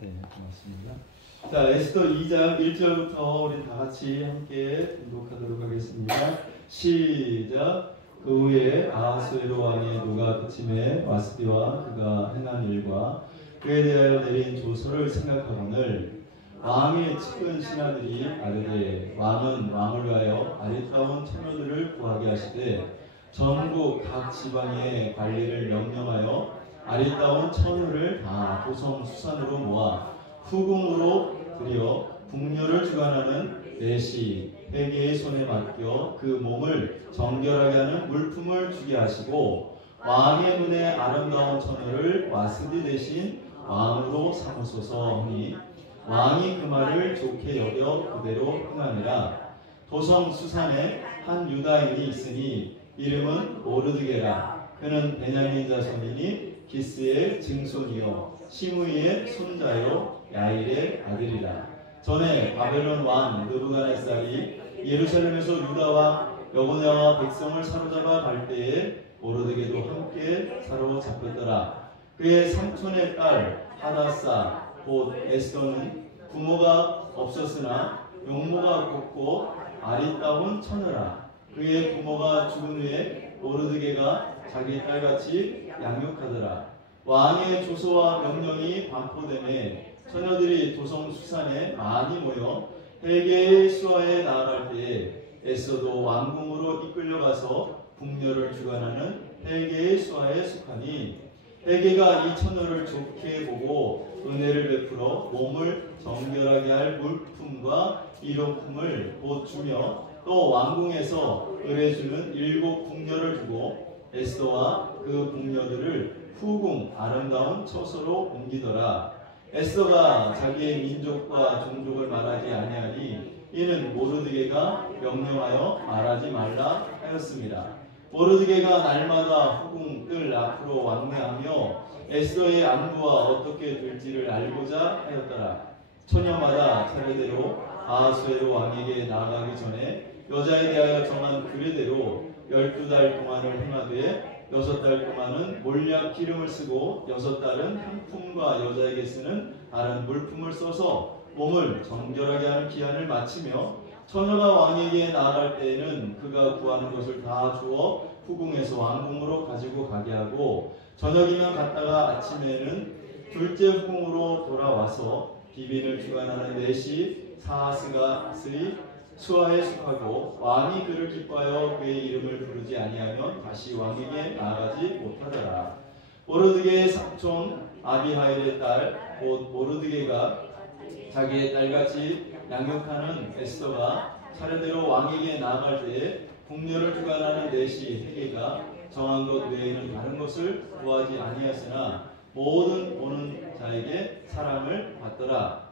네, 고맙습니다. 자, 에스더 2장 1절부터 우리 다 같이 함께 봉독하도록 하겠습니다. 시작. 그 후에 아하수에로 왕의 노가 그침에 와스디와 그가 행한 일과 그에 대하여 내린 조서를 생각하거늘 왕의 측근 신하들이 아르되 왕은 왕을 위하여 아리따운 처녀들을 구하게 하시되 전국 각 지방의 관리를 명령하여 아리따운 처녀를 다 도성 수산으로 모아 후궁으로 들여 궁녀를 주관하는 내시 회계의 손에 맡겨 그 몸을 정결하게 하는 물품을 주게 하시고 왕의 눈에 아름다운 처녀를 와스디 대신 왕으로 삼으소서 하니 왕이 그 말을 좋게 여겨 그대로 행하니라. 도성 수산에 한 유다인이 있으니 이름은 모르드게라. 그는 베냐민 자손이니 기스의 증손이요 시므이의 손자요 야일의 아들이라. 전에 바벨론 왕 느부갓네살이 예루살렘에서 유다와 여호냐와 백성을 사로잡아 갈 때에 모르드게도 함께 사로잡혔더라. 그의 삼촌의 딸 하다사 곧 에스더는 부모가 없었으나 용모가 곱고 아리따운 처녀라. 그의 부모가 죽은 후에 모르드게가 자기 딸같이 양육하더라. 왕의 조서와 명령이 반포되매 처녀들이 도성 수산에 많이 모여 헬게의 수하에 나아갈 때에 에스더도 왕궁으로 이끌려가서 궁녀를 주관하는 헬게의 수하에 속하니 헬게가 이 처녀를 좋게 보고 은혜를 베풀어 몸을 정결하게 할 물품과 일용품을 곧 주며 또 왕궁에서 의뢰주는 7 궁녀를 주고 에스더와 그 궁녀들을 후궁 아름다운 처소로 옮기더라. 에스더가 자기의 민족과 종족을 말하지 아니하니 이는 모르드게가 명령하여 말하지 말라 하였습니다. 모르드게가 날마다 후궁 뜰 앞으로 왕래하며 에스더의 안부와 어떻게 될지를 알고자 하였더라. 처녀마다 차례대로 아하수에로 왕에게 나아가기 전에 여자에 대하여 정한 규례대로 12달 동안을 행하되 6달 동안은 몰약 기름을 쓰고 6달은 향품과 여자에게 쓰는 다른 물품을 써서 몸을 정결하게 하는 기한을 마치며 처녀가 왕에게 나아갈 때에는 그가 구하는 것을 다 주어 후궁에서 왕궁으로 가지고 가게 하고 저녁이면 갔다가 아침에는 둘째 후궁으로 돌아와서 비빈을 주관하는 내시 사하스가 스의 수하에 속하고 왕이 그를 기뻐하여 그의 이름을 부르지 아니하면 다시 왕에게 나아가지 못하더라. 모르드게의 삼촌 아비하일의 딸 곧 모르드게가 자기의 딸같이 양육하는 에스더가 차례대로 왕에게 나아갈 때에 궁녀를 주관하는 내시 헬게가 정한 것 외에는 다른 것을 구하지 아니하였으나 모든 보는 자에게 사랑을 받더라.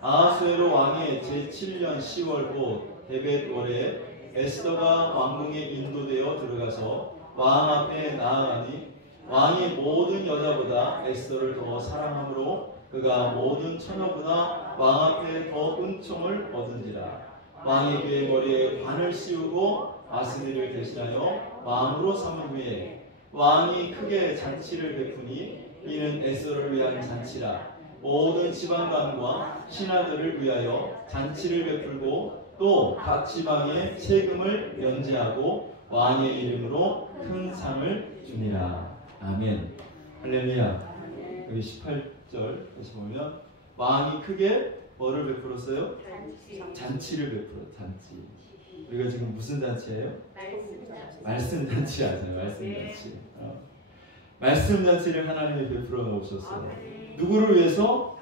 아하수에로 왕의 제7년 10월 곧 데벳월에 에스더가 왕궁에 인도되어 들어가서 왕 앞에 나아가니 왕이 모든 여자보다 에스더를 더 사랑하므로 그가 모든 처녀보다 왕 앞에 더 은총을 얻은지라. 왕이 그의 머리에 관을 씌우고 아스디를 대신하여 왕으로 삼은 후에 왕이 크게 잔치를 베푸니 이는 에스더를 위한 잔치라. 모든 지방관과 신하들을 위하여 잔치를 베풀고 또 각 지방에 세금을 면제하고 왕의 이름으로 큰 상을 주니라. 아멘. 할렐루야. 여기 18절 다시 보면 왕이 크게 뭐를 베풀었어요? 잔치를 베풀어. 잔치. 우리가 지금 무슨 잔치예요? 말씀 잔치 하잖아요. 말씀 잔치. 말씀 잔치를 하나님이 베풀어 놓으셨어요. 누구를 위해서?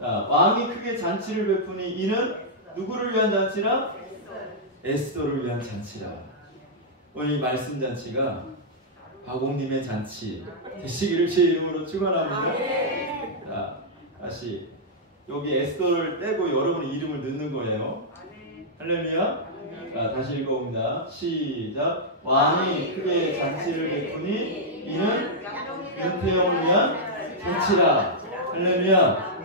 왕이 크게 잔치를 베푸니 이는 누구를 위한 잔치라? 에스더를 위한 잔치라. 오늘 이 말씀 잔치가 바공님의 잔치 되시기를 제 이름으로 축원합니다. 자, 다시 여기 에스더를 떼고 여러분의 이름을 넣는 거예요. 할렐루야. 자, 다시 읽어봅니다. 시작. 왕이 크게 잔치를 베푸니 이는 은퇴형을 위한 잔치라. 할렐루야.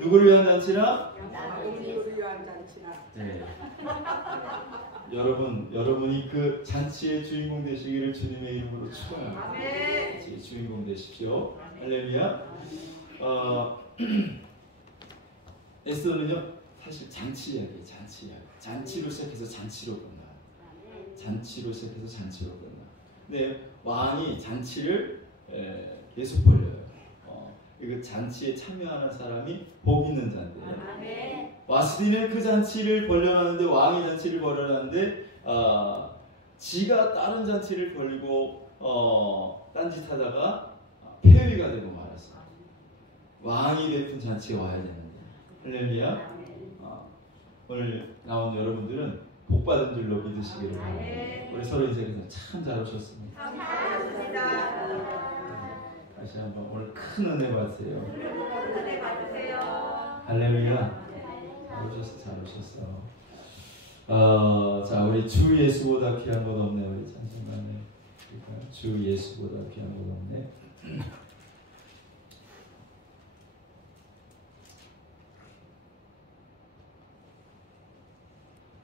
누구를 위한 잔치라? 네. 여러분이 그 잔치의 주인공 되시기를 주님의 이름으로 축원합니다. 주인공 되십시오. 할렐루야. 에스더는요 사실 잔치 이야기예요. 잔치 이야기. 잔치로 시작해서 잔치로 끝나. 잔치로 시작해서 잔치로 끝나. 근데 왕이 잔치를 계속 벌려요. 이거 잔치에 참여하는 사람이 복 있는 자인데 와스디는 그 잔치를 벌려놨는데 왕이 잔치를 벌여놨는데 지가 다른 잔치를 벌리고 딴짓하다가 폐위가 되고 말았어요. 왕이 베푼 잔치에 와야 되는데 할렐루야. 오늘 나온 여러분들은 복 받은 줄로 믿으시기를 바랍니다. 우리 서로 인생에서 참 잘 오셨습니다. 다시 한번 오늘 큰 은혜 받으세요. 할렐루야. 잘 오셨어. 자, 우리 주 예수보다 귀한 것 없네. 우리 잠시만요. 주 예수보다 귀한 것 없네.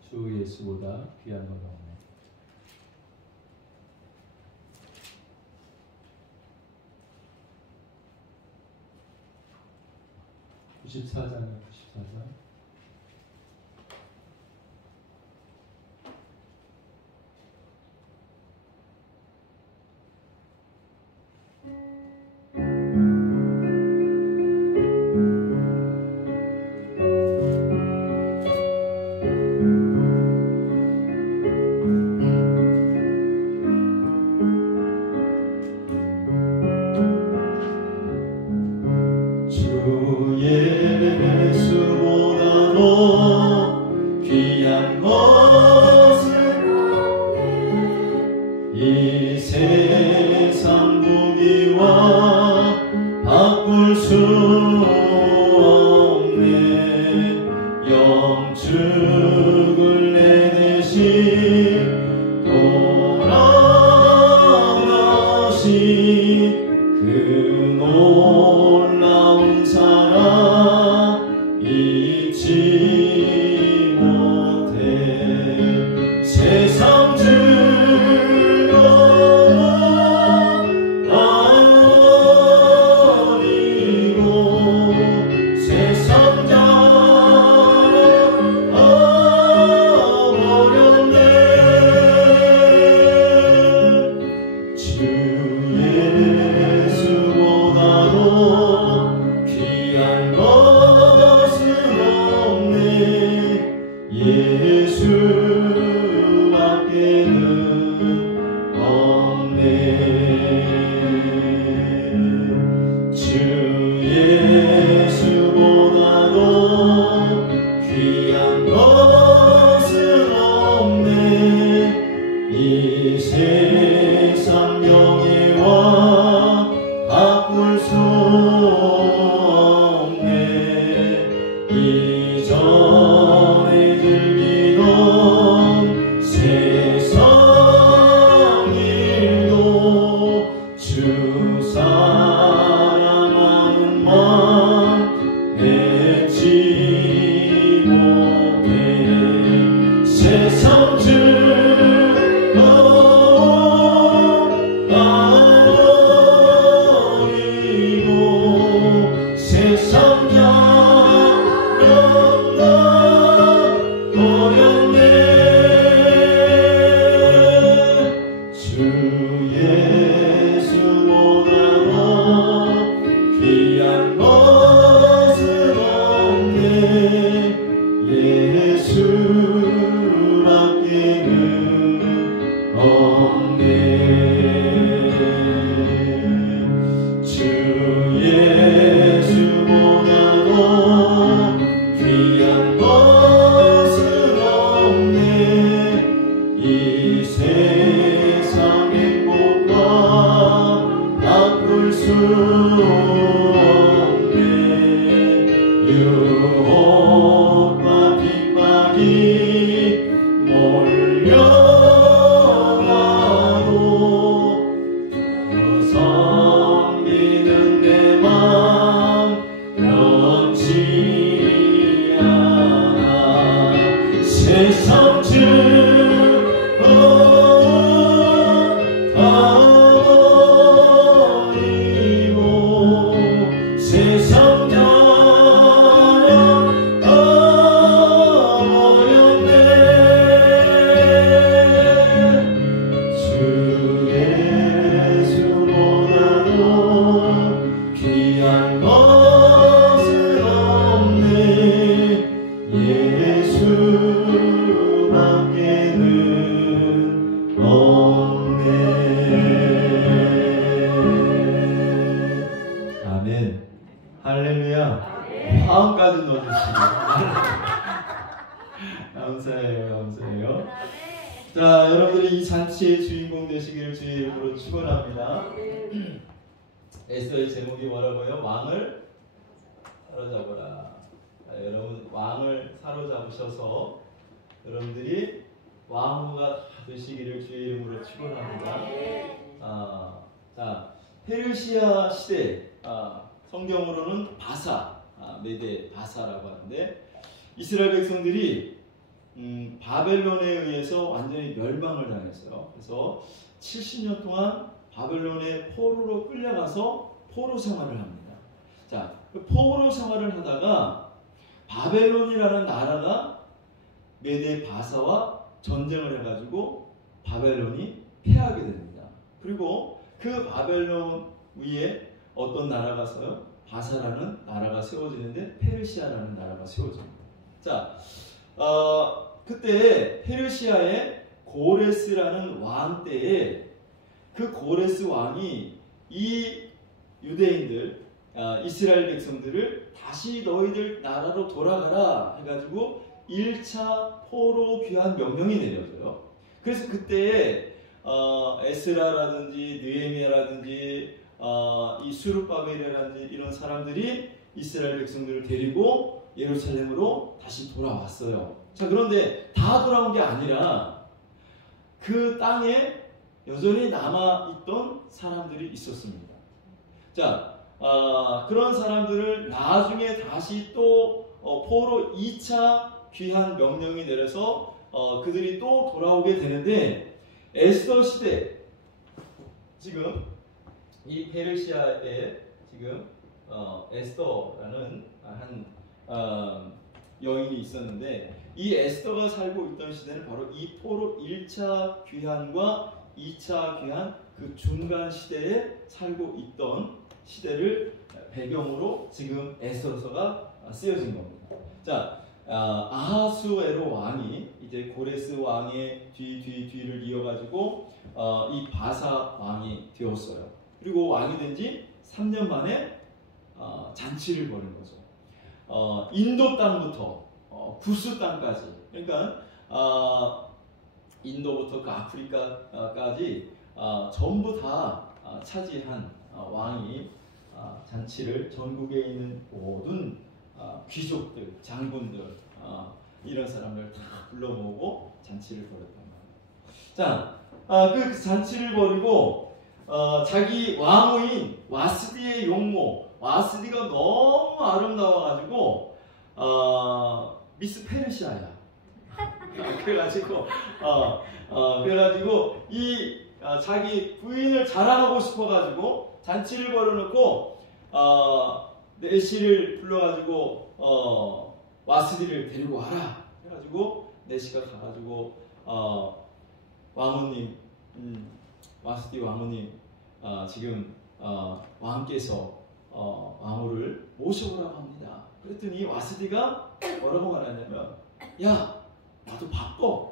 주 예수보다 귀한 것 없네. 94장이요. 94장. 이 세상 부귀와 바꿀 수 없네. 영축을 내 대신 돌아가신 그 놀라운 사랑 잊지 못해. 세상 세상 할렐루야. 화음까지 넣어주시고. 감사해요, 감사해요. 자, 여러분들이 이 잔치의 주인공 되시기를 주의 이름으로 축원합니다. 에스더의 제목이 뭐라고요? 왕을 사로잡아라. 여러분 왕을 사로잡으셔서 여러분들이 왕후가 다 되시기를 주의 이름으로 축원합니다. 자, 페르시아 시대, 성경으로는 바사, 메데 바사라고 하는데 이스라엘 백성들이 바벨론에 의해서 완전히 멸망을 당했어요. 그래서 70년 동안 바벨론의 포로로 끌려가서 포로 생활을 합니다. 자, 포로 생활을 하다가 바벨론이라는 나라가 메데 바사와 전쟁을 해가지고 바벨론이 패하게 됩니다. 그리고 그 바벨론 위에 어떤 나라가 서요? 바사라는 나라가 세워지는데 페르시아라는 나라가 세워집니다. 자, 그때 페르시아의 고레스라는 왕 때에 그 고레스 왕이 이 유대인들, 이스라엘 백성들을 다시 너희들 나라로 돌아가라 해가지고 1차 포로 귀환 명령이 내려져요. 그래서 그때 에스라라든지 느헤미야라든지 이 수르바벨이라든지 이런 사람들이 이스라엘 백성들을 데리고 예루살렘으로 다시 돌아왔어요. 자, 그런데 다 돌아온 게 아니라 그 땅에 여전히 남아있던 사람들이 있었습니다. 자, 그런 사람들을 나중에 다시 또 포로 2차 귀환 명령이 내려서 그들이 또 돌아오게 되는데 에스더 시대 지금 이 페르시아에 지금 에스더라는 한 여인이 있었는데 이 에스더가 살고 있던 시대는 바로 이 포로 1차 귀환과 2차 귀환 그 중간 시대에 살고 있던 시대를 배경으로 지금 에스더서가 쓰여진 겁니다. 자, 아하수에로 왕이 이제 고레스 왕의 뒤를 이어가지고 이 바사 왕이 되었어요. 그리고 왕이 된 지 3년 만에 잔치를 벌인 거죠. 인도 땅부터 구스 땅까지, 그러니까 인도부터 그 아프리카까지 전부 다 차지한 왕이 잔치를 전국에 있는 모든 귀족들, 장군들 이런 사람들 다 불러 모으고 잔치를 벌였단 말이에요. 자, 그 잔치를 벌이고 자기 왕후인 와스디의 용모, 와스디가 너무 아름다워가지고 미스 페르시아야. 그래가지고 이 자기 부인을 자랑하고 싶어가지고 잔치를 벌여놓고 내시를 불러가지고 와스디를 데리고 와라. 해가지고 내시가 가가지고 왕후님, 와스디 왕후님 지금 왕께서 왕후를 모셔오라고 합니다. 그랬더니 와스디가 뭐라고 말하냐면, 야, 나도 바빠.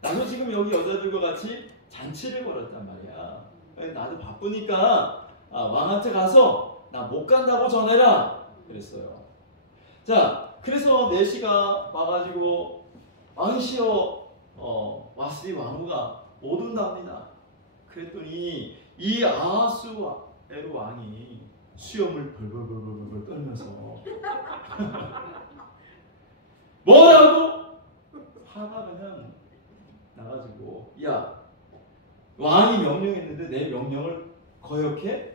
나도 지금 여기 여자들과 같이 잔치를 벌였단 말이야. 나도 바쁘니까 왕한테 가서 나 못 간다고 전해라. 그랬어요. 자, 그래서 내시가 와가지고 왕이시여, 와스디 왕후가 못 온답니다. 그랬더니 이 아하수에로 왕이 수염을 벌벌벌벌 떨면서 뭐라고? 화가 그냥 나가지고, 야, 왕이 명령했는데 내 명령을 거역해?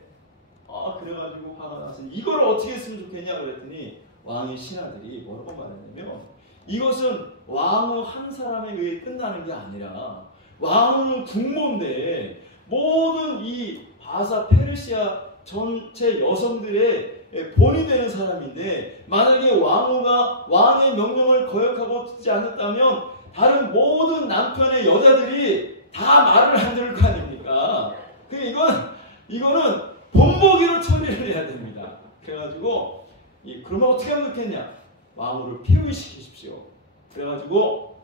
그래가지고 화가 나서 이걸 어떻게 했으면 좋겠냐 그랬더니 왕의 신하들이 뭐라고 말했냐면, 이것은 왕후 한 사람에 의해 끝나는 게 아니라 왕후 국모인데 모든 이 바사 페르시아 전체 여성들의 본이 되는 사람인데, 만약에 왕후가 왕의 명령을 거역하고 듣지 않았다면 다른 모든 남편의 여자들이 다 말을 안 들을 거 아닙니까? 이거는 본보기로 처리를 해야 됩니다. 그래가지고 그러면 어떻게 하면 좋겠냐? 왕후를 폐위시키십시오. 그래가지고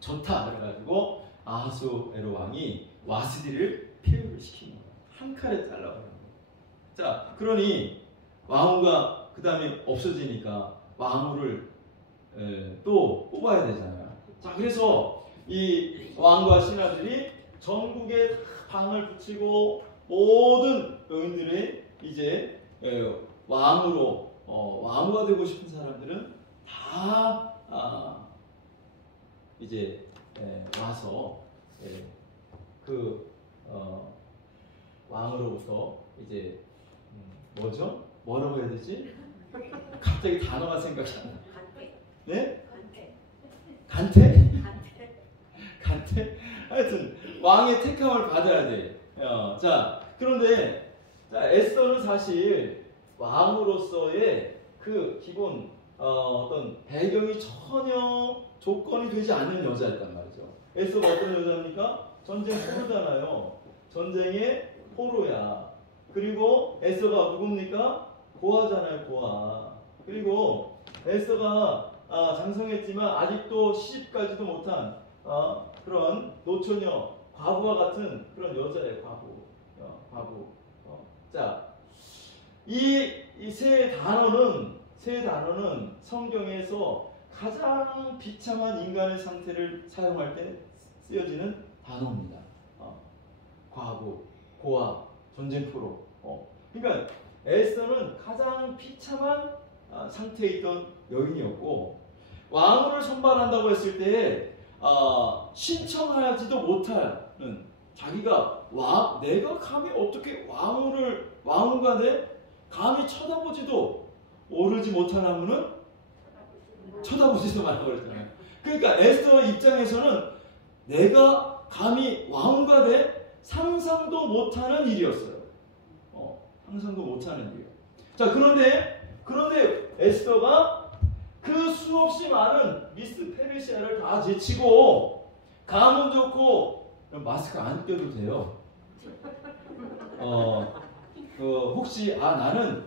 좋다. 그래가지고 아하수에로 왕이 와스디를 폐위를 시킨 거예요. 한 칼에 잘라버린 거예요. 자, 그러니 왕후가 그 다음에 없어지니까 왕후를 또 뽑아야 되잖아요. 자, 그래서 이 왕과 신하들이 전국에 방을 붙이고 모든 여인들이 이제 왕으로 왕후가 되고 싶은 사람들은 다 이제 와서 그 왕으로부터 이제 뭐죠? 뭐라고 해야 되지? 갑자기 단어가 생각이 안 나. 네? 간태? 간태? 하여튼 왕의 택함을 받아야 돼. 자, 그런데 자, 에스더는 사실 왕으로서의 그 기본 어떤 배경이 전혀 조건이 되지 않는 여자였단 말이죠. 에스더가 어떤 여자입니까? 전쟁 포로잖아요. 전쟁의 포로야. 그리고 에스더가 누굽니까? 고아잖아요, 고아. 그리고 에스더가 장성했지만 아직도 시집가지도 못한 그런 노처녀, 과부와 같은 그런 여자예요, 과부. 자, 이 세 단어는 성경에서 가장 비참한 인간의 상태를 사용할 때 쓰여지는 단어입니다. 과부, 고아, 전쟁포로. 그러니까 에스더는 가장 비참한 상태에 있던 여인이었고, 왕후를 선발한다고 했을 때 신청하지도 못하는, 자기가 내가 감히 어떻게 왕후가 돼? 감히 쳐다보지도 오르지 못한 하면은 쳐다보지도 말라고 그랬잖아요. 그러니까 에스더 입장에서는 내가 감히 왕후가 돼? 상상도 못하는 일이었어요. 상상도 못하는 일이에요. 자, 그런데 에스더가 그 수없이 많은 미스 페르시아를 다 제치고 가문 좋고, 마스크 안 껴도 돼요. 혹시 나는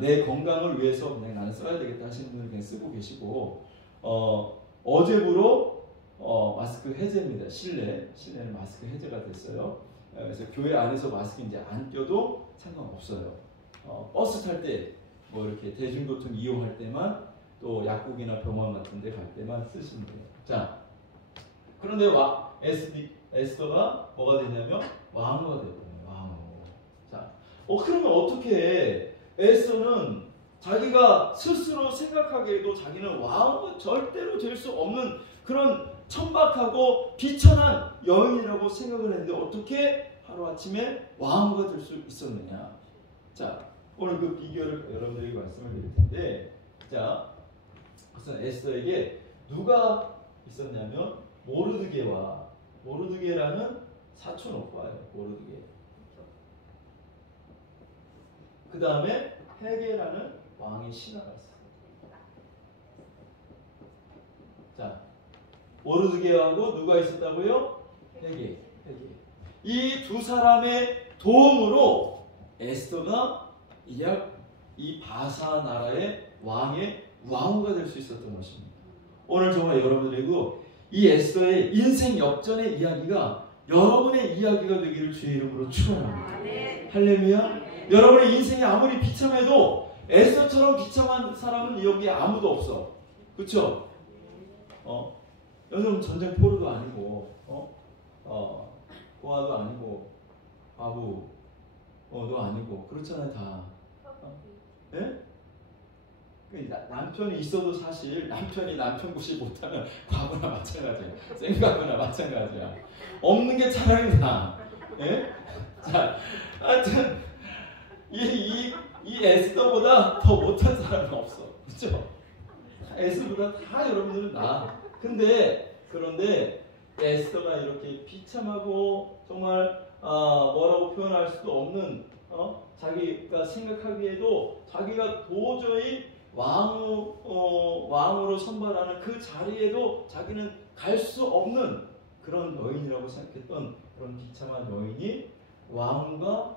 내 건강을 위해서 그냥 나는 써야 되겠다 하시는 분은 그냥 쓰고 계시고, 어제부로 마스크 해제입니다. 실내는 마스크 해제가 됐어요. 그래서 교회 안에서 마스크 이제 안 껴도 상관없어요. 버스 탈 때, 뭐 이렇게 대중교통 이용할 때만, 또 약국이나 병원 같은 데 갈 때만 쓰시면 돼요. 자, 그런데 에스더가 뭐가 되냐면 왕후가 되거든요. 왕후. 자, 그러면 어떻게 에스더는 자기가 스스로 생각하기에도 자기는 왕후가 절대로 될 수 없는 그런 천박하고 비천한 여인이라고 생각을 했는데 어떻게 하루아침에 왕후가 될 수 있었느냐. 자, 오늘 그 비결을 여러분들에게 말씀을 드릴 텐데, 자, 우선 에스더에게 누가 있었냐면 모르드게라는 사촌 오빠예요. 모르드게. 그 다음에 헤게라는 왕의 신하가 있어요. 자, 모르드게하고 누가 있었다고요? 헤게. 이 두 사람의 도움으로 에스더가 이 바사 나라의 왕후가 될 수 있었던 것입니다. 오늘 정말 여러분들이고 이 에스더의 인생 역전의 이야기가 여러분의 이야기가 되기를 주의 이름으로 축원합니다. 할렐루야. 여러분의 인생이 아무리 비참해도 에스더처럼 비참한 사람은 여기에 아무도 없어. 그렇죠? 여러분 전쟁 포로도 아니고 고아도 아니고 과부도 아니고 그렇잖아요, 다. 네? 남편이 있어도 사실 남편이 남편 구실 못하면 과부나 마찬가지야. 생과부나 마찬가지야. 없는 게 차라리 나아. 예? 자, 하여튼 이 에스더보다 더 못한 사람은 없어. 그렇죠? 에스더보다 다 여러분들은 나아. 그런데 에스더가 이렇게 비참하고 정말 뭐라고 표현할 수도 없는 자기가 생각하기에도 자기가 도저히 왕으로 선발하는 그 자리에도 자기는 갈 수 없는 그런 여인이라고 생각했던 그런 비참한 여인이 왕과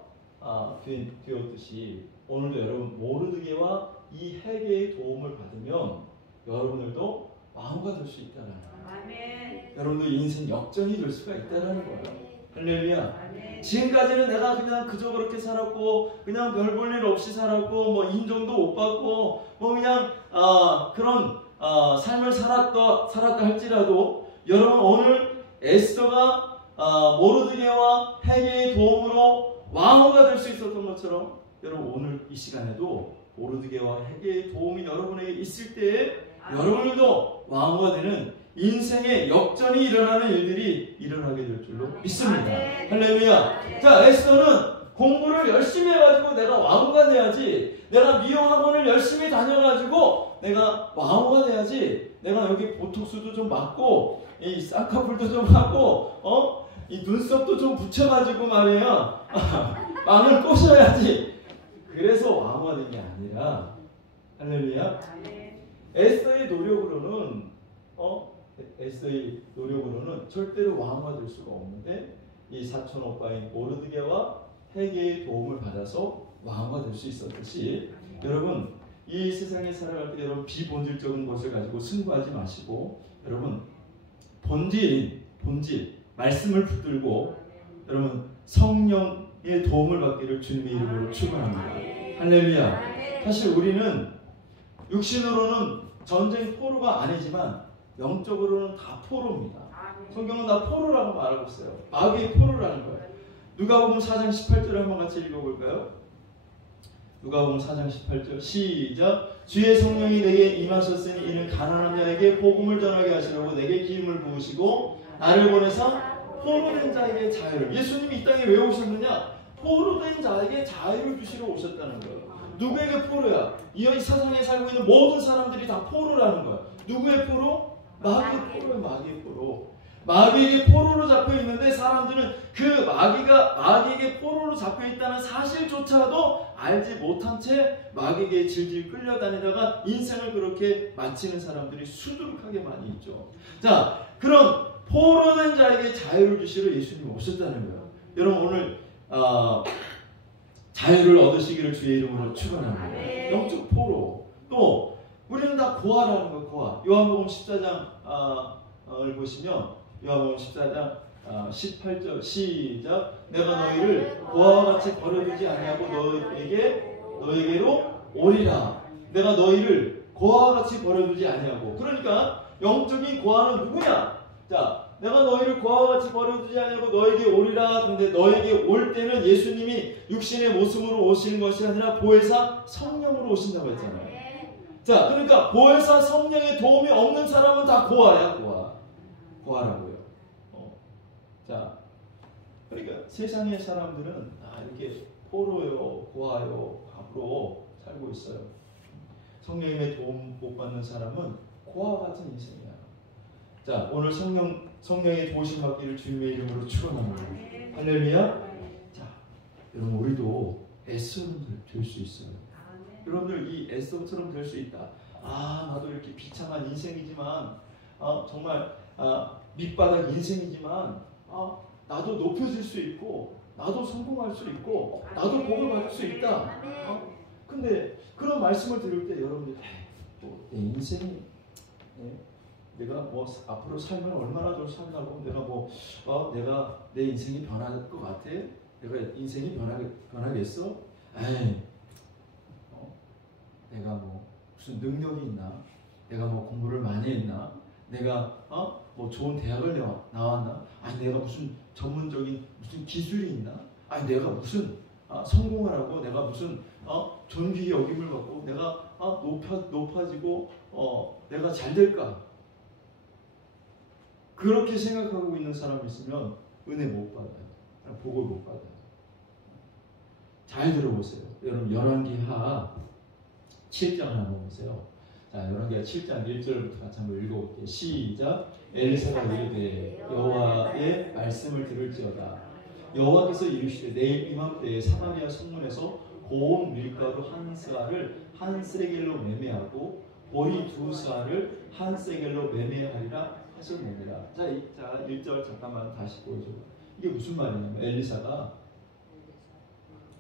되었듯이 오늘도 여러분 모르드게와 이 헤게의 도움을 받으면 여러분들도 왕후가 될 수 있다는 거예요. 여러분도 인생 역전이 될 수가 있다는 거예요. 할렐루야. 지금까지는 내가 그냥 그저 그렇게 살았고 그냥 별 볼 일 없이 살았고 뭐 인정도 못 받고 뭐 그냥 그런 삶을 살았다 할지라도 여러분 오늘 에스더가 모르드게와 헤게의 도움으로 왕후가 될 수 있었던 것처럼 여러분 오늘 이 시간에도 모르드게와 헤게의 도움이 여러분에게 있을 때에 여러분들도 왕후가 되는 인생의 역전이 일어나는 일들이 일어나게 될 줄로 믿습니다. 할렐루야. 자, 에스더는 공부를 열심히 해가지고 내가 왕후가 돼야지, 내가 미용학원을 열심히 다녀가지고 내가 왕후가 돼야지, 내가 여기 보톡스도 좀 맞고 이 쌍꺼풀도 좀 하고 이 눈썹도 좀 붙여가지고 말이에요 왕을 꼬셔야지, 그래서 왕후가 된 게 아니라, 할렐루야. 에스더의 노력으로는 에스더의 노력으로는 절대로 왕후가 될 수가 없는데 이 사촌 오빠인 모르드게와 헤게의 도움을 받아서 왕후가 될 수 있었듯이, 여러분 이 세상에 살아갈 때 여러분 비본질적인 것을 가지고 승부하지 마시고 여러분 본질 말씀을 붙들고 여러분 성령의 도움을 받기를 주님의 이름으로 축원합니다. 할렐루야. 사실 우리는 육신으로는 전쟁 포로가 아니지만 영적으로는 다 포로입니다. 성경은 다 포로라고 말하고 있어요. 마귀의 포로라는 거예요. 누가복음 4장 18절을 한번 같이 읽어볼까요? 누가복음 4장 18절 시작. 주의 성령이 내게 임하셨으니 이는 가난한 자에게 복음을 전하게 하시려고 내게 기름을 부으시고 나를 보내사 포로된 자에게 자유를. 예수님이 이 땅에 왜 오셨느냐? 포로된 자에게 자유를 주시러 오셨다는 거예요. 누구에게 포로야? 이 세상에 살고 있는 모든 사람들이 다 포로라는 거야. 누구의 포로? 마귀의 포로예요. 마귀의 포로. 마귀에게 포로로 잡혀 있는데 사람들은 그 마귀에게 포로로 잡혀 있다는 사실조차도 알지 못한 채 마귀에게 질질 끌려다니다가 인생을 그렇게 마치는 사람들이 수두룩하게 많이 있죠. 자, 그런 포로된 자에게 자유를 주시러 예수님이 오셨다는 거예요. 여러분 오늘 자유를 얻으시기를 주의 이름으로 축원합니다. 영적 포로. 또 우리는 다 고아라는 거. 고아. 요한복음 14장을 보시면 요한복음 14장 18절 시작. 내가 너희를 고아와 같이 버려두지 아니하고 너에게로 오리라. 내가 너희를 고아와 같이 버려두지 아니하고. 그러니까 영적인 고아는 누구냐? 자, 내가 너희를 고아와 같이 버려두지 아니하고 너에게 오리라. 근데 너에게 올 때는 예수님이 육신의 모습으로 오시는 것이 아니라 보혜사 성령으로 오신다고 했잖아요. 자, 그러니까 보혜사 성령의 도움이 없는 사람은 다 고아야. 고아라고요. 자, 그러니까 세상의 사람들은 이렇게 포로요, 고아요, 갑으로 살고 있어요. 성령님의 도움 못 받는 사람은 고아와 같은 인생이야. 자, 오늘 성령의 도우심 받기를 주님의 이름으로 축원합니다. 할렐루야. 자, 여러분 우리도 에스더는 될 수 있어요. 여러분들 이 에스더처럼 될 수 있다. 나도 이렇게 비참한 인생이지만 정말 밑바닥 인생이지만 나도 높여질 수 있고 나도 성공할 수 있고 나도 복을 받을 수 있다. 근데 그런 말씀을 들을 때 여러분들 내 인생이 내가 뭐 앞으로 살면 얼마나 더 살라고, 내가 내 인생이 변할 것 같아? 내가 인생이 변하겠어? 내가 뭐 무슨 능력이 있나? 내가 뭐 공부를 많이 했나? 내가 뭐 좋은 대학을 나왔나? 내가 무슨 전문적인 무슨 기술이 있나? 내가 무슨 성공을 하고 내가 무슨 존귀 여김을 받고 내가 높아지고 내가 잘 될까? 그렇게 생각하고 있는 사람이 있으면 은혜 못 받아요. 복을 못 받아요. 잘 들어보세요. 여러분 열왕기하 7장을 한번 보세요. 자, 열왕기하 7장 1절부터 같이 한번 읽어볼게요. 시작. 엘리사가 이르되 여호와의 말씀을 들을지어다. 여호와께서 이르시되 내일 이맘때에 사마리아 성문에서 고운 밀가루 한 스아를 한 세겔로 매매하고 보리 두 스아를 한 세겔로 매매하리라 하셨느니라. 자, 1절 잠깐만 다시 보여줘. 이게 무슨 말이냐면 엘리사가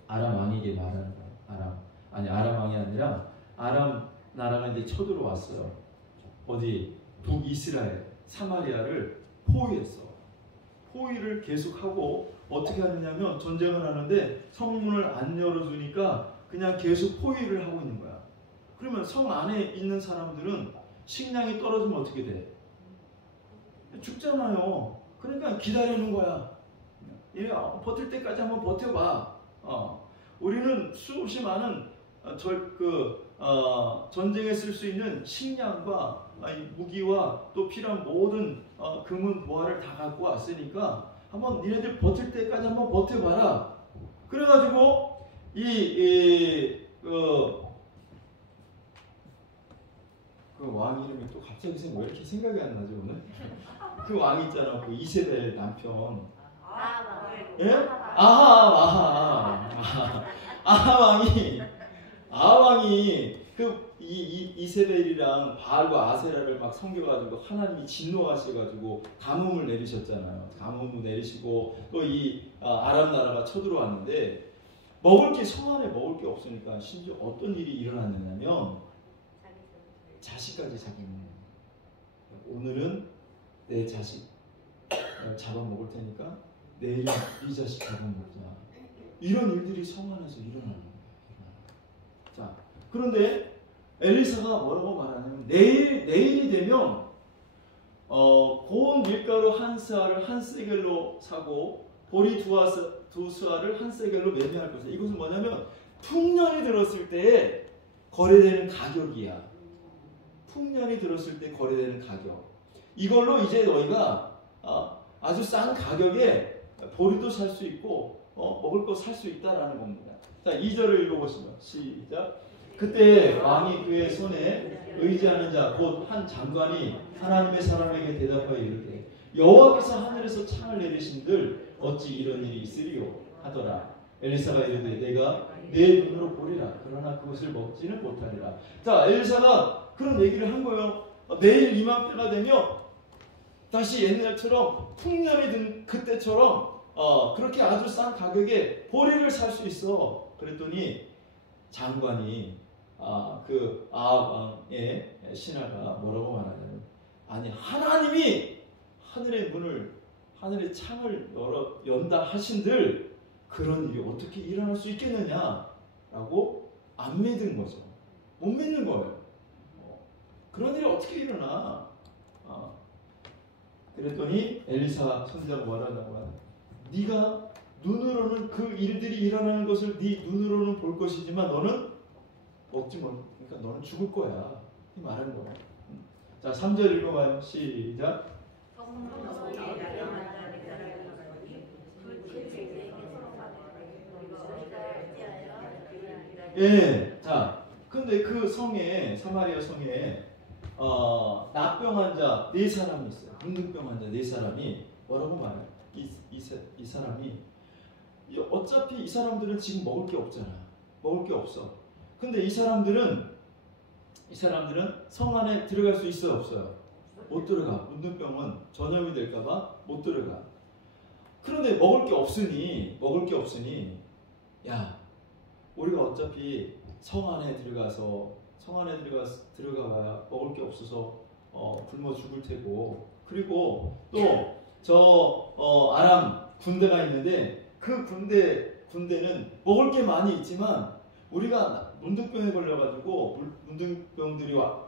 아람 왕에게 말하는 거예요. 아람 왕이 아니라 아람 나라가 이제 쳐들어왔어요. 어디 북이스라엘 사마리아를 포위했어. 포위를 계속하고 어떻게 하느냐면 전쟁을 하는데 성문을 안 열어주니까 그냥 계속 포위를 하고 있는 거야. 그러면 성 안에 있는 사람들은 식량이 떨어지면 어떻게 돼? 죽잖아요. 그러니까 기다리는 거야. 버틸 때까지 한번 버텨봐. 우리는 수없이 많은 전쟁에 쓸 수 있는 식량과 무기와 또 필요한 모든 금은 보화를 다 갖고 왔으니까 한번 니네들 버틸 때까지 한번 버텨봐라. 그래가지고 그 왕 이름이 또 갑자기 왜 이렇게 생각이 안 나죠 오늘? 그 왕 있잖아, 그 이세벨 남편. 예? 아하왕이 그 이세벨이랑 바알과 아세라를 막 섬겨가지고 하나님이 진노하셔가지고 가뭄을 내리셨잖아요. 가뭄을 내리시고 또 아람 나라가 쳐들어왔는데 성 안에 먹을 게 없으니까 심지어 어떤 일이 일어났느냐면 자식까지 잡으면 오늘은 내 자식 잡아먹을 테니까 내일은 네 자식 잡아먹자. 이런 일들이 성 안에서 일어나는 거예요. 자, 그런데 엘리사가 뭐라고 말하냐면 내일이 되면 고운 밀가루 한 스아를 한 세겔로 사고 보리 두 스아를 한 세겔로 매매할 것이다. 이것은 뭐냐면 풍년이 들었을 때 거래되는 가격이야. 풍년이 들었을 때 거래되는 가격. 이걸로 이제 너희가 아주 싼 가격에 보리도 살 수 있고 먹을 거 살 수 있다라는 겁니다. 자, 2절을 읽어보시면 시작. 그때 왕이 그의 손에 의지하는 자 곧 한 장관이 하나님의 사람에게 대답하여 이르되 여호와께서 하늘에서 창을 내리신들 어찌 이런 일이 있으리요 하더라. 엘리사가 이르되 내가 내 눈으로 보리라. 그러나 그것을 먹지는 못하리라. 자, 엘리사가 그런 얘기를 한 거예요. 내일 이맘때가 되면 다시 옛날처럼 풍년이 든 그때처럼 그렇게 아주 싼 가격에 보리를 살 수 있어. 그랬더니 장관이 그 아합왕의 신하가 뭐라고 말하냐면 아니 하나님이 하늘의 창을 연다 하신들 그런 일이 어떻게 일어날 수 있겠느냐라고 안 믿은 거죠. 못 믿는 거예요. 그런 일이 어떻게 일어나? 그랬더니 엘리사 선지자가 뭐라고 하냐? 네가 눈으로는 그 일들이 일어나는 것을 네 눈으로는 볼 것이지만 너는 먹지 못. 그러니까 너는 죽을 거야. 이 말하는 거야. 자, 3절 읽어봐요. 시작. 예. 자, 근데 그 성에 사마리아 성에 납병 환자 4사람이 있어요. 문둥병 환자 4사람이 뭐라고 말해요? 이 사람이 어차피 이 사람들은 지금 먹을 게 없잖아. 먹을 게 없어. 근데 이 사람들은 성 안에 들어갈 수 있어요, 없어요? 못 들어가. 문둥병은 전염이 될까봐 못 들어가. 그런데 먹을 게 없으니 야, 우리가 어차피 성 안에 들어가봐야 먹을 게 없어서 굶어 죽을 테고, 그리고 또 아람 군대가 있는데 그 군대는 먹을 게 많이 있지만 우리가 문둥병에 걸려가지고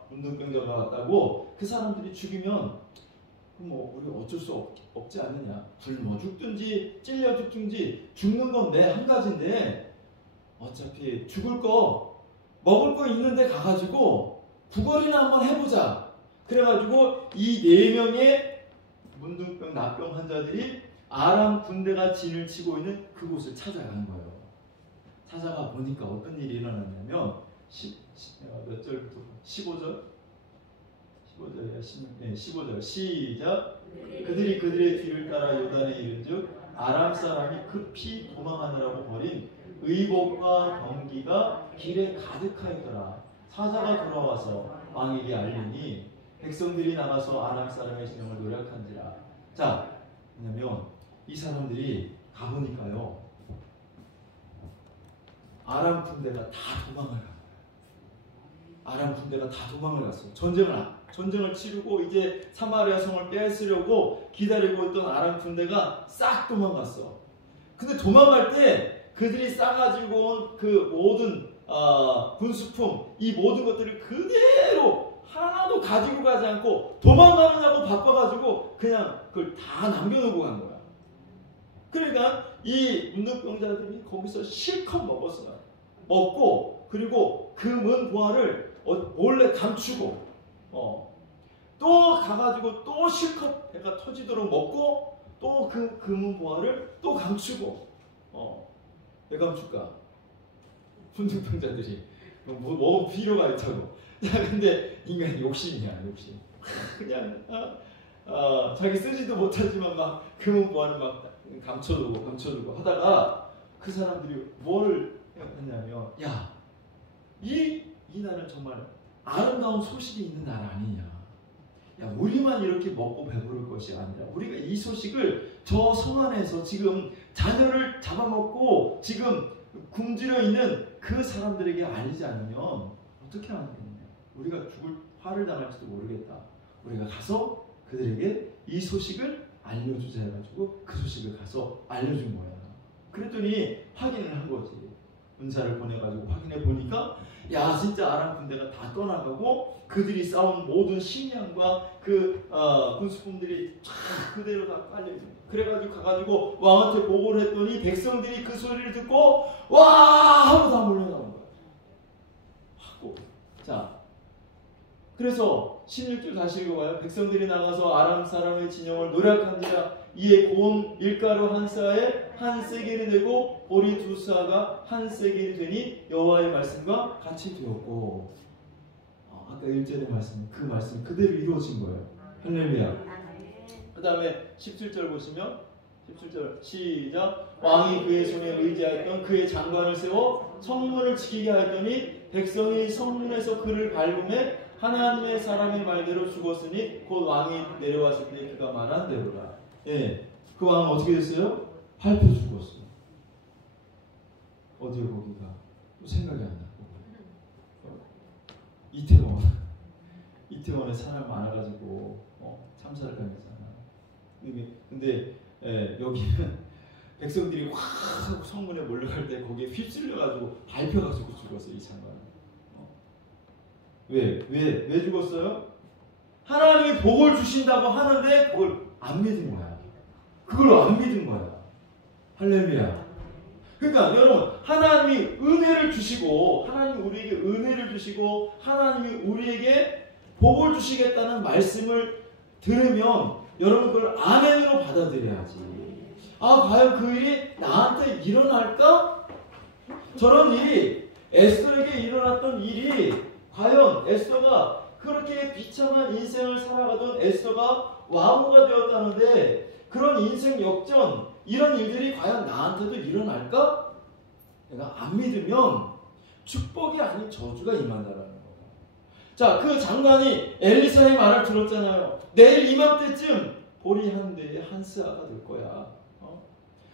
문둥병자가 왔다고 그 사람들이 죽이면 뭐 우리 어쩔 수 없지 않느냐. 굶어 죽든지 찔려 죽든지 죽는 건 내 한 가지인데 어차피 먹을 거 있는데 가가지고 구걸이나 한번 해보자. 그래가지고 이 4명의 문둥병 납병 환자들이 아람 군대가 진을 치고 있는 그곳을 찾아가는 거예요. 찾아가 보니까 어떤 일이 일어났냐면 몇 절부터 15절 15절 시작. 그들이 그들의 뒤를 따라 요단에 이른즉 아람 사람이 급히 도망하느라고 버린 의복과 병기가 길에 가득하였더라. 사자가 돌아와서 왕에게 알리니 백성들이 나가서 아람 사람의 진영을 노력한지라. 자, 왜냐면 이 사람들이 가보니까요, 아람 군대가 다 도망을 갔어요. 전쟁을 전쟁을 치르고 이제 사마리아 성을 뺏으려고 기다리고 있던 아람 군대가 싹 도망갔어. 근데 도망갈 때 그들이 싸가지고 온 그 모든 군수품, 이 모든 것들을 그대로 하나도 가지고 가지 않고 도망가느냐고 바빠가지고 그냥 그걸 다 남겨놓고 간 거야. 그러니까 이 문둥병자들이 거기서 실컷 먹었어요. 먹고 그리고 금은 보화를 몰래 감추고 또 가가지고 또 실컷 배가 터지도록 먹고 또 그 금은 보화를 또 감추고 왜 감출까? 문둥병자들이 뭐 필요가 있다고. 근데 인간 욕심이야, 욕심. 그냥 자기 쓰지도 못하지만 막 금은 보화를 막 감춰두고 하다가 그 사람들이 뭘 했냐면, 야, 이 나라는 정말 아름다운 소식이 있는 나라 아니냐. 야, 우리만 이렇게 먹고 배부를 것이 아니라 우리가 이 소식을 저 성 안에서 지금 자녀를 잡아먹고 지금 굶주려 있는 그 사람들에게 알리지 않으면 어떻게 하겠냐. 우리가 죽을 화를 당할지도 모르겠다. 우리가 가서 그들에게 이 소식을 알려주자 해가지고 그 소식을 가서 알려준 거야. 그랬더니 확인을 한 거지. 은사를 보내가지고 확인해 보니까 야, 진짜 아람 군대가 다 떠나가고 그들이 싸운 모든 식량과 그 군수품들이 쫙 그대로 다 깔려있는 거야. 그래가지고 가가지고 왕한테 보고를 했더니 백성들이 그 소리를 듣고 와 하고 다 몰려나온 거야. 하고 자, 그래서 16절 다시 읽어봐요. 백성들이 나가서 아람 사람의 진영을 노략한지라. 이에 고운 밀가루 한 사에 한 세겔이 되고 보리 두 사가 한 세겔이 되니 여호와의 말씀과 같이 되었고. 아까 1절의 말씀, 그 말씀 그대로 이루어진 거예요. 할렐루야. 그 다음에 17절 보시면 17절 시작. 왕이 그의 손에 의지하였던 그의 장관을 세워 성문을 지키게 하였더니 백성이 성문에서 그를 밟음에 하나님의 사람의 말대로 죽었으니 곧 왕이 내려왔을 때 그가 말한 대로라. 예, 그 왕은 어떻게 됐어요? 밟혀 죽었어요. 어디에 거기가? 또 생각이 안 나. 이태원에 사람 많아가지고 참사를 당했잖아. 근데 여기는 백성들이 확 하고 성문에 몰려갈 때 거기에 휩쓸려가지고 밟혀가지고 죽었어. 이 장관은. 왜 죽었어요? 하나님이 복을 주신다고 하는데 그걸 안 믿은 거야. 그걸 안 믿은 거야. 할렐루야. 그러니까 여러분, 하나님이 은혜를 주시고, 하나님이 우리에게 은혜를 주시고, 하나님이 우리에게 복을 주시겠다는 말씀을 들으면 여러분 그걸 아멘으로 받아들여야지. 과연 그 일이 나한테 일어날까? 저런 일이, 에스더에게 일어났던 일이 과연 에스더가 그렇게 비참한 인생을 살아가던 에스더가 왕후가 되었다는데 그런 인생 역전, 이런 일들이 과연 나한테도 일어날까? 내가 안 믿으면 축복이 아닌 저주가 임한다라는 거예요. 자, 그 장관이 엘리사의 말을 들었잖아요. 내일 이맘때쯤 보리 한 대에 한 스아가 될 거야.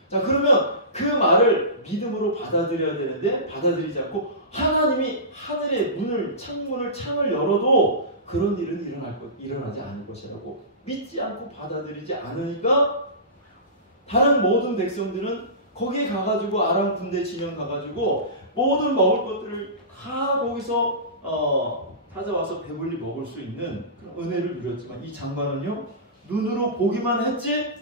자, 그러면 그 말을 믿음으로 받아들여야 되는데 받아들이지 않고 하나님이 하늘의 창을 열어도 그런 일은 일어나지 않을 것이라고 믿지 않고 받아들이지 않으니까 다른 모든 백성들은 거기 가가지고 아람 군대 진영 가가지고 모든 먹을 것들을 다 거기서 찾아와서 배불리 먹을 수 있는 그런 은혜를 누렸지만 이 장관은요, 눈으로 보기만 했지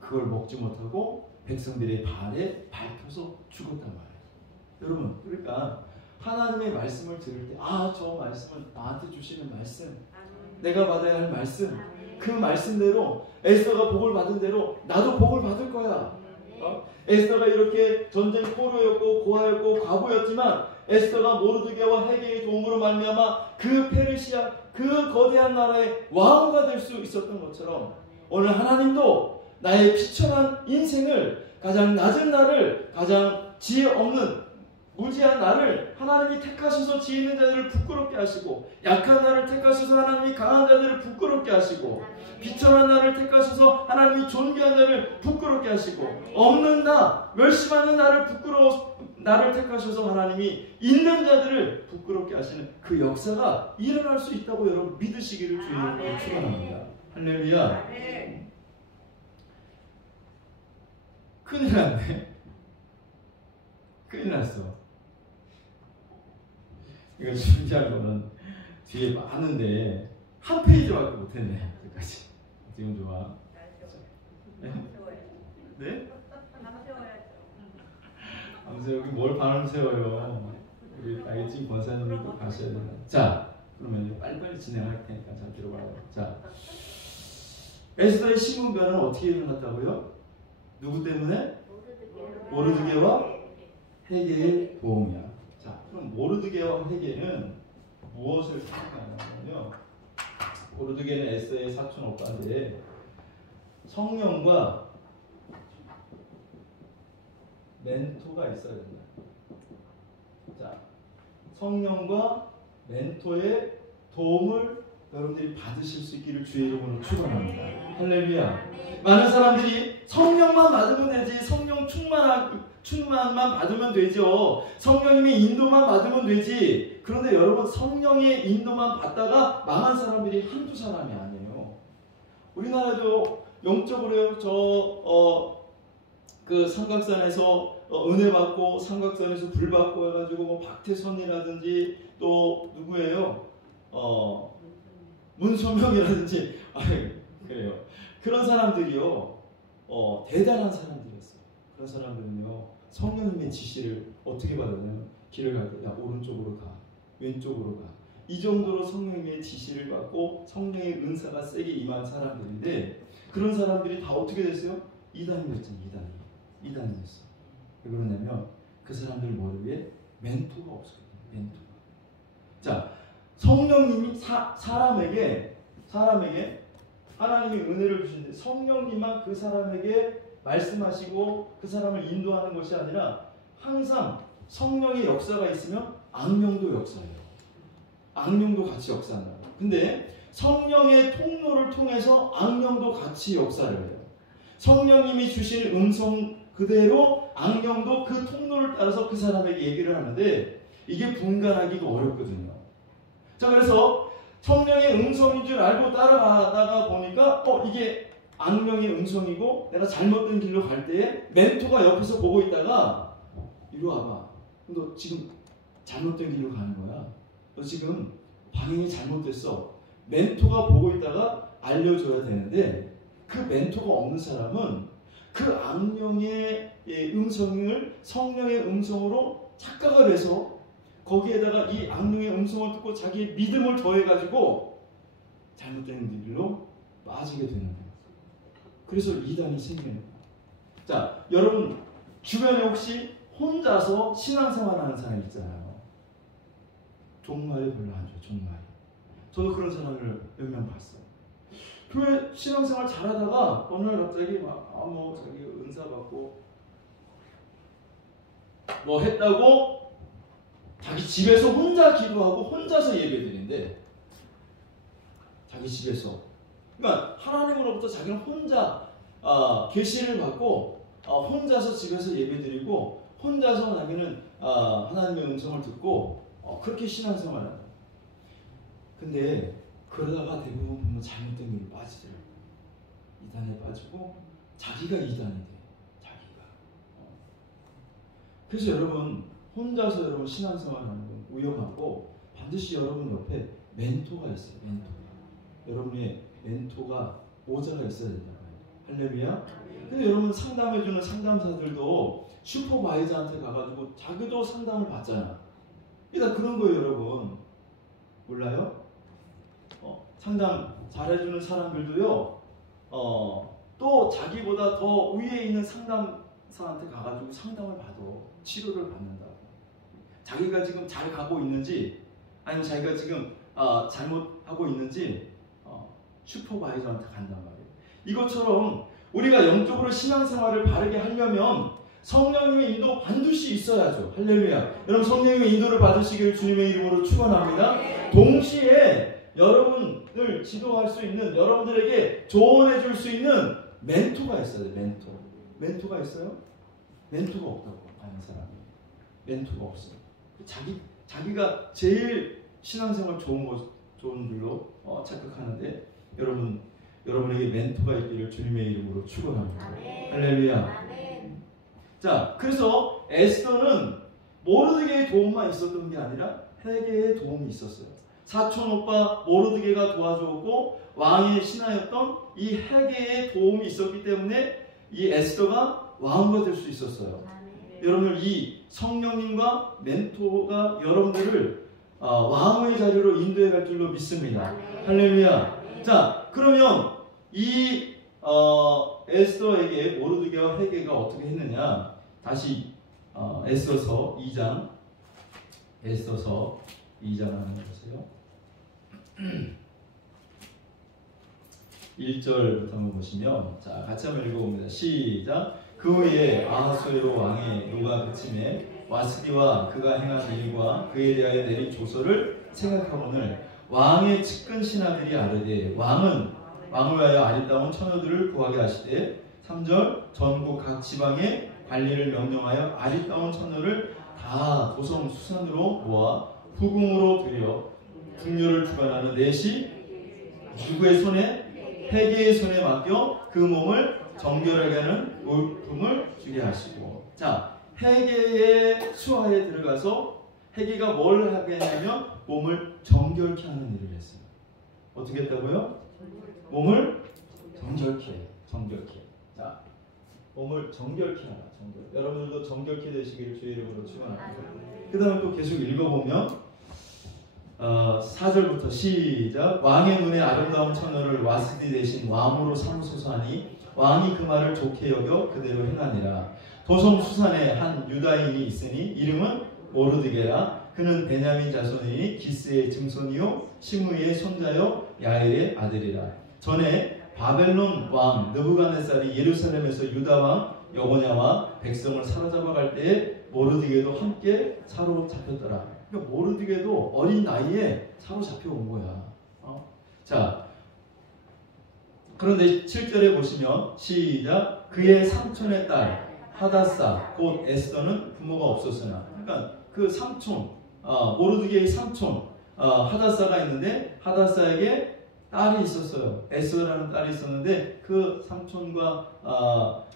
그걸 먹지 못하고 백성들의 발에 밟혀서 죽었단 말이에요. 여러분, 그러니까 하나님의 말씀을 들을 때 저 말씀은 나한테 주시는 말씀, 내가 받아야 할 말씀, 그 말씀대로 에스더가 복을 받은 대로 나도 복을 받을 거야. 에스더가 이렇게 전쟁 포로였고 고아였고 과부였지만 에스더가 모르드게와 헤게의 도움으로 말미암아 그 페르시아 그 거대한 나라의 왕후가 될 수 있었던 것처럼 오늘 하나님도 나의 비천한 인생을, 가장 낮은 나를, 가장 지혜 없는 무지한 나를 하나님이 택하셔서 지혜 있는 자들을 부끄럽게 하시고, 약한 나를 택하셔서 하나님이 강한 자들을 부끄럽게 하시고, 비천한 나를 택하셔서 하나님이 존귀한 자를 부끄럽게 하시고, 없는 나, 멸시받는 나를 나를 택하셔서 하나님이 있는 자들을 부끄럽게 하시는 그 역사가 일어날 수 있다고 여러분 믿으시기를 주의 이름으로 축원합니다. 할렐루야. 큰일 났네. 큰일 났어. 이거 준비한 거는 뒤에 많은데 한 페이지밖에 못했네. 여기까지. 지금 좋아. 네? 네? 밤새 여기 뭘 밤을 새워요. 우리 나이진 권사님도 가셔야 된다. 자, 그러면 빨리빨리 진행할 테니까 잘 들어봐요. 자, 에스더의 신분변은 어떻게 일어났다고요? 누구 때문에? 모르드게와 헤게의 도움이야. 자, 그럼 모르드게와 헤게는 무엇을 생각하냐면요. 모르드게는 에스더의 사촌 오빠인데 성령과 멘토가 있어야 된다. 자, 성령과 멘토의 도움을 여러분들이 받으실 수 있기를 주의 이름으로 축원합니다. 할렐루야. 많은 사람들이 성령만 받으면 되지, 성령 충만만 받으면 되죠. 성령님의 인도만 받으면 되지. 그런데 여러분 성령의 인도만 받다가 망한 사람들이 한두 사람이 아니에요. 우리나라도 영적으로 그 삼각산에서 은혜 받고 삼각산에서 불 받고 해가지고 뭐 박태선이라든지 또 누구예요? 문소명이라든지 그래요. 그런 사람들이요 대단한 사람들이었어요. 그런 사람들은요 성령님의 지시를 어떻게 받았냐면 길을 갈 때 야 오른쪽으로 가 왼쪽으로 가 이 정도로 성령님의 지시를 받고 성령의 은사가 세게 임한 사람들인데 그런 사람들이 다 어떻게 됐어요? 이단이었잖아요. 이단이 됐어. 왜 그러냐면 그 사람들 머리 위에 멘토가 없었거든요. 멘토가. 자, 성령님이 사람에게 하나님이 은혜를 주시는데 성령님만 그 사람에게 말씀하시고 그 사람을 인도하는 것이 아니라 항상 성령의 역사가 있으면 악령도 역사해요. 악령도 같이 역사한다. 근데 성령의 통로를 통해서 악령도 같이 역사를 해요. 성령님이 주신 음성 그대로 악령도 그 통로를 따라서 그 사람에게 얘기를 하는데 이게 분간하기가 어렵거든요. 자, 그래서 성령의 음성인 줄 알고 따라가다가 보니까 이게 악령의 음성이고 내가 잘못된 길로 갈 때에 멘토가 옆에서 보고 있다가 이리 와봐. 너 지금 잘못된 길로 가는 거야. 너 지금 방향이 잘못됐어. 멘토가 보고 있다가 알려줘야 되는데 그 멘토가 없는 사람은 그 악령의 음성을 성령의 음성으로 착각을 해서 거기에다가 이 악령의 음성을 듣고 자기의 믿음을 더해가지고 잘못된 길로 빠지게 되는 거예요. 그래서 이단이 생기는 거예요. 자, 여러분 주변에 혹시 혼자서 신앙생활하는 사람 있잖아요. 종말이 별로 안 좋아요. 종말이. 저도 그런 사람을 몇 명 봤어요. 교회 신앙생활 잘하다가 어느 날 갑자기 뭐 자기 은사 받고 뭐 했다고 자기 집에서 혼자 기도하고 혼자서 예배드린대. 자기 집에서. 그러니까 하나님으로부터 자기는 혼자 계시를 받고 혼자서 집에서 예배드리고 혼자서 자기는 하나님의 음성을 듣고 그렇게 신앙생활을. 근데 그러다가 대부분 보면 잘못된 길로 빠지더라고요. 이단에 빠지고 자기가 이단이 돼. 자기가. 그래서 여러분 혼자서 여러분 신앙생활하는 건 위험하고 반드시 여러분 옆에 멘토가 있어요. 멘토가. 여러분의 멘토가 모자가 있어야 된다고 해요. 할렐루야. 근데 여러분 상담해주는 상담사들도 슈퍼바이저한테 가가지고 자기도 상담을 받잖아. 그러니까 그런 거예요, 여러분. 몰라요? 상담 잘해주는 사람들도요, 또 자기보다 더 위에 있는 상담사한테 가가지고 상담을 받아. 치료를 받는다고. 자기가 지금 잘 가고 있는지, 아니면 자기가 지금 잘못하고 있는지, 슈퍼바이저한테 간단 말이에요. 이것처럼 우리가 영적으로 신앙생활을 바르게 하려면 성령님의 인도 반드시 있어야죠. 할렐루야. 여러분 성령님의 인도를 받으시기를 주님의 이름으로 축원합니다. 동시에 여러분을 지도할 수 있는, 여러분들에게 조언해 줄 수 있는 멘토가 있어야 돼요. 멘토가 있어요? 멘토가 없다고 하는 사람이. 멘토가 없어요. 자기가 제일 신앙생활 좋은 줄로 착각하는데 여러분에게 멘토가 있기를 주님의 이름으로 축원합니다. 할렐루야. 자, 그래서 에스더는 모르드게의 도움만 있었던 게 아니라 헤게의 도움이 있었어요. 사촌 오빠 모르드게가 도와주었고 왕의 신하였던 이 헤게의 도움이 있었기 때문에 이 에스더가 왕후가 될 수 있었어요. 여러분, 이 성령님과 멘토가 여러분들을 왕후의 자리로 인도해 갈 줄로 믿습니다. 할렐루야. 자, 그러면 이 에스더에게 모르드게와 헤게가 어떻게 했느냐? 다시 에스더서 2장 한번 보세요. 1절부터 한번 보시면, 자, 같이 한번 읽어봅니다. 시작. 그 후에 아하수에로 왕의 노가 그침에 와스디와 그가 행한 일과 그에 대하여 내린 조서를 생각하거늘 왕의 측근 신하들이 아뢰되 왕을 위하여 아리따운 처녀들을 구하게 하시되 3절 전국 각 지방의 관리를 명령하여 아리따운 처녀를 다 도성 수산으로 모아 후궁으로 들여 궁녀를 주관하는 넷이 누구의 손에? 헤게의 손에 맡겨 그 몸을 정결하게 하는 물품을 주게 하시고, 자, 헤게의 수하에 들어가서 헤게가 뭘 하게 하냐면 몸을 정결케 하는 일을 했어요. 어떻게 했다고요? 몸을 정결케. 자, 몸을 정결케 하라. 여러분들도 정결케 되시기를 주의 이름으로 축원합니다. 그 다음에 또 계속 읽어보면 4절부터 시작. 왕의 눈에 아름다운 처녀를 와스디 대신 왕으로 삼으소서 하니 왕이 그 말을 좋게 여겨 그대로 행하니라. 도성 수산에 한 유다인이 있으니 이름은 모르드게라. 그는 베냐민 자손이니 기스의 증손이요 시므이의 손자요 야엘의 아들이라. 전에 바벨론 왕 느부갓네살이 예루살렘에서 유다 왕 여고냐와 백성을 사로잡아 갈 때에 모르드게도 함께 사로잡혔더라. 그러니까 모르드게도 어린 나이에 사로잡혀 온 거야. 자, 그런데 7절에 보시면 시작. 그의 삼촌의 딸 하다사 곧 에스더는 부모가 없었으나, 그러니까 그 삼촌 모르드게의 삼촌 하다사가 있는데 하다사에게 딸이 있었어요. 에스더라는 딸이 있었는데 그 삼촌과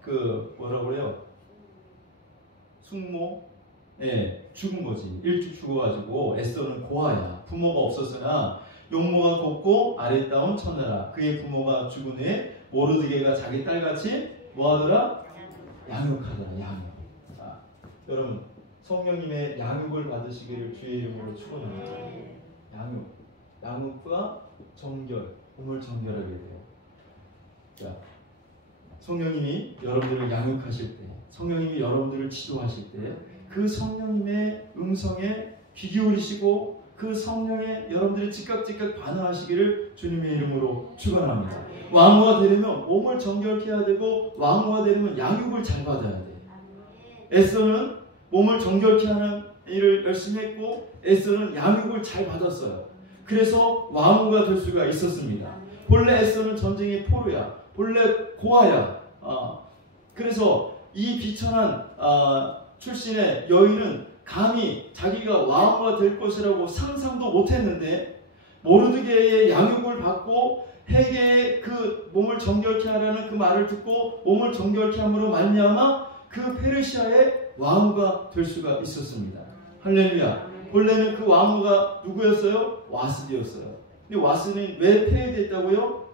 그 뭐라고 그래요? 숙모? 예, 죽은 거지. 일찍 죽어가지고 에스더는 고아야. 부모가 없었으나 용모가 곱고 아리따운 처녀라. 그의 부모가 죽은 후에 모르드게가 자기 딸같이 뭐하더라? 양육하더라. 양육. 자, 여러분 성령님의 양육을 받으시기를 주의 이름으로 축원합니다. 양육과 정결, 몸을 정결하게 돼요. 자, 성령님이 여러분들을 양육하실 때, 성령님이 여러분들을 지도하실 때, 그 성령님의 음성에 귀 기울이시고 그 성령에 여러분들이 즉각 반응하시기를 주님의 이름으로 축원합니다. 왕후가 되려면 몸을 정결케 해야 되고, 왕후가 되려면 양육을 잘 받아야 돼. 에스더는 몸을 정결케 하는 일을 열심히 했고 에스더는 양육을 잘 받았어요. 그래서 왕후가 될 수가 있었습니다. 본래 에스더는 전쟁의 포로야. 본래 고아야. 그래서 이 비천한 출신의 여인은 감히 자기가 왕후가 될 것이라고 상상도 못했는데 모르드게의 양육을 받고 헤게의 그 몸을 정결케 하라는 그 말을 듣고 몸을 정결케 함으로 말미암아 그 페르시아의 왕후가 될 수가 있었습니다. 할렐루야. 본래는 그 왕후가 누구였어요? 와스디였어요. 근데 와스디는 왜 폐위됐다고요?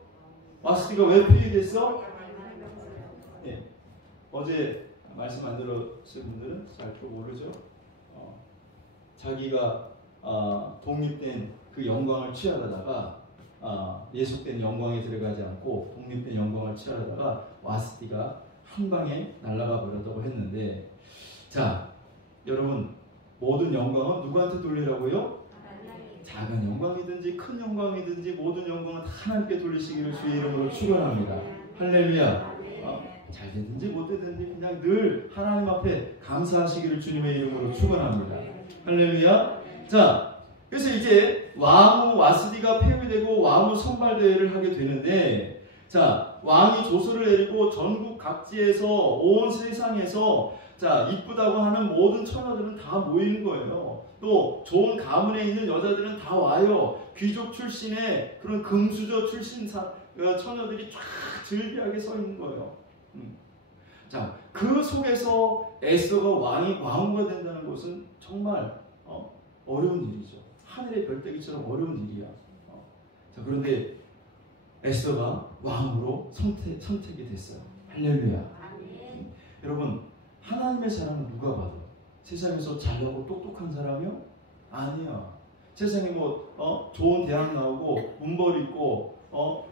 와스디가 왜 폐위됐어? 예. 어제 말씀 안 들었을 분들은 잘 모르죠. 자기가 독립된 그 영광을 취하다가 예속된 영광에 들어가지 않고 독립된 영광을 취하다가 와스디가 한 방에 날아가 버렸다고 했는데, 자, 여러분 모든 영광은 누구한테 돌리라고요? 작은 영광이든지 큰 영광이든지 모든 영광은 다 하나님께 돌리시기를 주의 이름으로 축원합니다. 할렐루야. 잘 되든지 못 되든지 그냥 늘 하나님 앞에 감사하시기를 주님의 이름으로 축원합니다. 할렐루야. 자, 그래서 이제 왕후 와스디가 폐위되고 왕후 선발대회를 하게 되는데, 자, 왕이 조서를 내리고 전국 각지에서 온 세상에서 자 이쁘다고 하는 모든 처녀들은 다 모이는 거예요. 또 좋은 가문에 있는 여자들은 다 와요. 귀족 출신의 그런 금수저 출신 처녀들이 쫙 즐비하게 서 있는 거예요. 자, 그 속에서 에스더가 왕후가 된다는 것은 정말 어려운 일이죠. 하늘의 별따기처럼 어려운 일이야. 자, 그런데 에스더가 왕으로 선택이 됐어요. 할렐루야. 여러분, 하나님의 사람은 누가 받아? 세상에서 잘나고 똑똑한 사람이요? 아니야. 세상에 좋은 대학 나오고 문벌 있고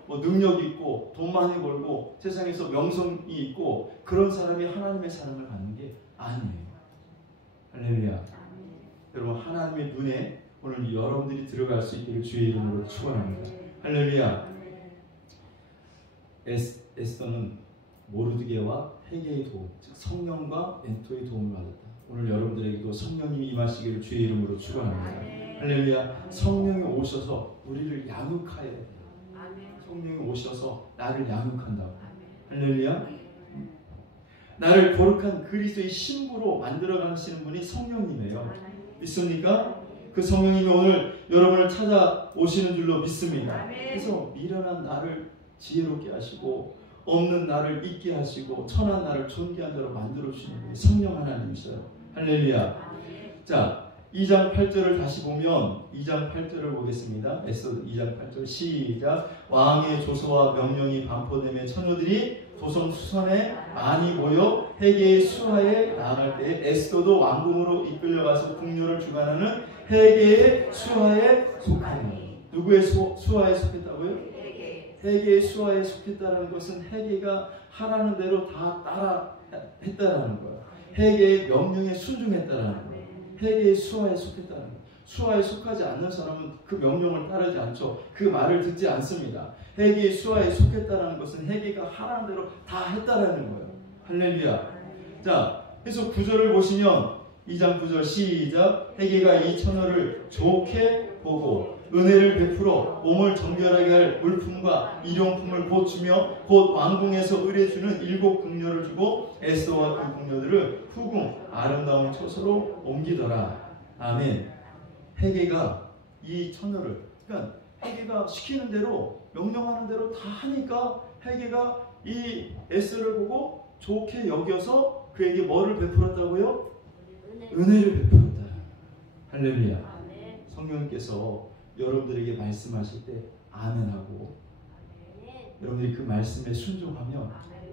능력 있고 돈 많이 벌고 세상에서 명성이 있고 그런 사람이 하나님의 사랑을 받는 게 아니에요. 할렐루야. 여러분, 하나님의 눈에 오늘 여러분들이 들어갈 수 있기를 주의 이름으로 축원합니다. 할렐루야. 에스더는 모르드게와 헤게의 도움, 즉 성령과 멘토의 도움을 받았다. 오늘 여러분들에게도 성령님이 임하시기를 주의 이름으로 축원합니다. 할렐루야. 성령이 오셔서 우리를 양육하여야 돼요. 성령이 오셔서 나를 양육한다고. 할렐루야. 나를 거룩한 그리스도의 신부로 만들어 가시는 분이 성령님이에요. 믿습니까? 그 성령님이 오늘 여러분을 찾아오시는 줄로 믿습니다. 그래서 미련한 나를 지혜롭게 하시고 없는 나를 있게 하시고 천한 나를 존귀한 자로 만들어 주시는 분이 성령 하나님이셔요. 할렐루야. 자, 2장 8절을 다시 보면 2장 8절을 보겠습니다. 에스더 2장 8절 시작. 왕의 조서와 명령이 반포되며 처녀들이 도성 수선에 많이 모여 헤게의 수하에 나아갈 때에 에스더도 왕궁으로 이끌려가서 궁녀를 주관하는 헤게의 수하에 속하니. 누구의 수하에 속했다고요? 헤게의 수하에 속했다는 것은 헤게가 하라는 대로 다 따라 했다라는 거예요. 헤게의 명령에 순종했다라는 거예요. 헤게의 수하에 속했다는 거예요. 수하에 속하지 않는 사람은 그 명령을 따르지 않죠. 그 말을 듣지 않습니다. 헤게의 수하에 속했다는 것은 헤게가 하라는 대로 다 했다라는 거예요. 할렐루야. 자, 그래서 9절을 보시면 2장 9절 시작. 헤게가 이 처녀를 좋게 보고 은혜를 베풀어 몸을 정결하게 할 물품과 일용품을 곧 주며 곧 왕궁에서 의뢰주는 7 궁녀를 주고 에스더와 그 궁녀들을 후궁 아름다운 처소로 옮기더라. 아멘. 헤게가 이 처녀를, 그러니까 헤게가 시키는 대로 명령하는 대로 다 하니까 헤게가 이 에스더를 보고 좋게 여겨서 그에게 뭐를 베풀었다고요? 은혜를 베풀었다. 할렐루야. 성령님께서 여러분들에게 말씀하실 때 아멘하고 여러분들이 그 말씀에 순종하면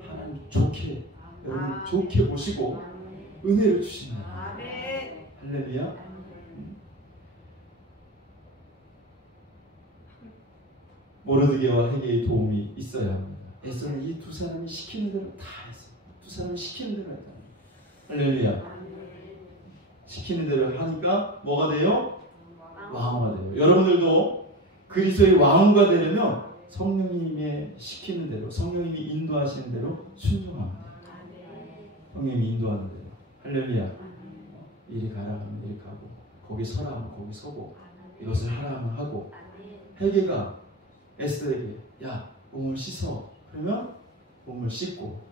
하나님 좋게 여러분 좋게 보시고 은혜를 주신다. 할렐루야. 모르드게와 헤게의 도움이 있어야 합니다. 에스더는 이 두 사람이 시키는 대로 다 했어요. 두 사람이 시키는 대로 했다. 할렐루야. 시키는 대로 하니까 뭐가 돼요? 왕후가 돼요. 여러분들도 그리스도의 왕후가 되려면 성령님의 시키는 대로, 성령님이 인도하시는 대로 순종합니다. 성령님이 인도하는 대로. 할렐루야. 이리 가라 하면 이리 가고, 거기 서라 하면 거기 서고, 이것을 하라 하면 하고. 헤게가 에스더에게 야 몸을 씻어. 그러면 몸을 씻고,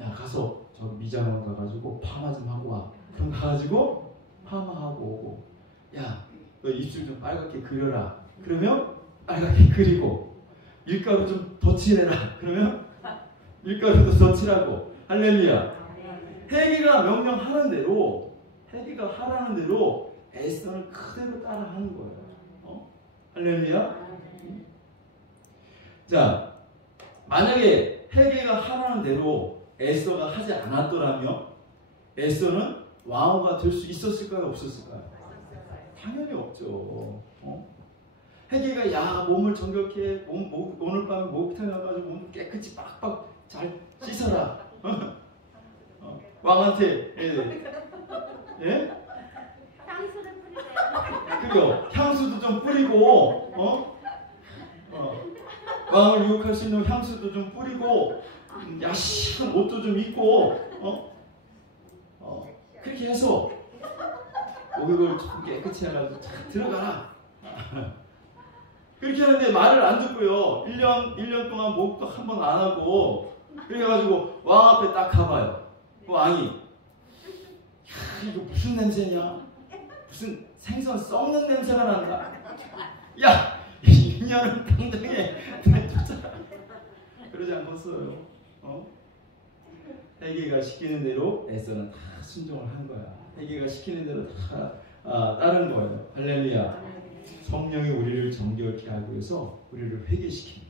야 가서 저 미장원 가가지고 파마 좀 하고 와. 그럼 가가지고 파마하고 오고, 야 너 입술 좀 빨갛게 그려라. 그러면 빨갛게 그리고, 밀가루 좀 더 칠해라. 그러면 밀가루도 더 칠하고. 할렐루야. 헤게가 명령하는 대로, 헤게가 하라는 대로 에스더는 그대로 따라하는 거예요. 할렐루야. 자, 만약에 헤게가 하라는 대로 에스더가 하지 않았더라면 에스더는 왕후가 될 수 있었을까요? 없었을까요? 당연히 없죠. 헤게가 야 몸을 정결케 오늘 밤에 목욕탕 가가지고 몸 깨끗이 빡빡 잘 씻어라. 왕한테 예? 향수를 뿌리세요. 그래요. 향수도 좀 뿌리고 왕을 유혹할 수 있는 향수도 좀 뿌리고 야식한 옷도 좀 입고 그렇게 해서 목욕을 좀 깨끗이 해가지고 잘 들어가라. 그렇게 하는데 말을 안 듣고요. 1년 동안 목도 한 번 안 하고 그래가지고 왕 앞에 딱 가봐요. 그 왕이 야, 이거 무슨 냄새냐? 무슨 생선 썩는 냄새가 난다. 야! 이 년은 당장에 쫓아라. 그러지 않겠어요. 회개가 시키는 대로 에서는 다 순종을 한 거야. 회개가 시키는 대로 다 따른 거예요. 할렐루야. 성령이 우리를 정결케 하기 위해서 우리를 회개시킵니다.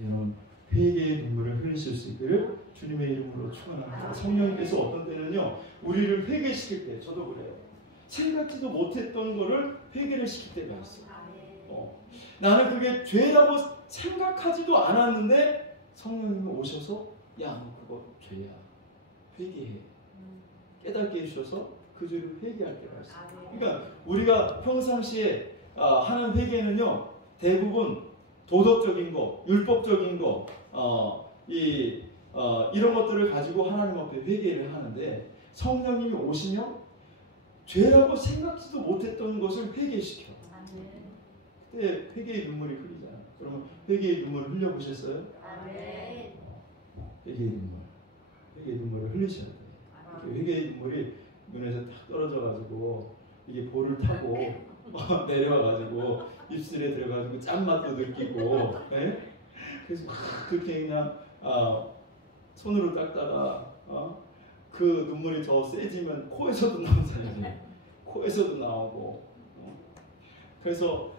여러분 회개의 눈물을 흘리실 수 있기를 주님의 이름으로 축원합니다. 성령님께서 어떤 때는요 우리를 회개시킬 때, 저도 그래요. 생각지도 못했던 거를 회개를 시킬 때가 있어요. 나는 그게 죄라고 생각하지도 않았는데 성령님이 오셔서 야, 너 그거 죄야. 회개해. 깨닫게 해주셔서 그 죄를 회개할 때가 있어요. 그러니까 우리가 평상시에 하는 회개는요 대부분 도덕적인 거, 율법적인 거, 이런 것들을 가지고 하나님 앞에 회개를 하는데 성령님이 오시면 죄라고 생각지도 못했던 것을 회개시켜. 그때 회개의 눈물이 흘리잖아요. 그러면 회개의 눈물을 흘려보셨어요? 회개의 눈물을 흘리셔야 돼요. 회개의 눈물이 눈에서 탁 떨어져가지고 이게 볼을 타고 내려와가지고 입술에 들어가지고 짠맛도 느끼고, 네? 그래서 막 그렇게 그냥 손으로 닦다가 그 눈물이 더 세지면 코에서도 나오잖아요. 코에서도 나오고, 그래서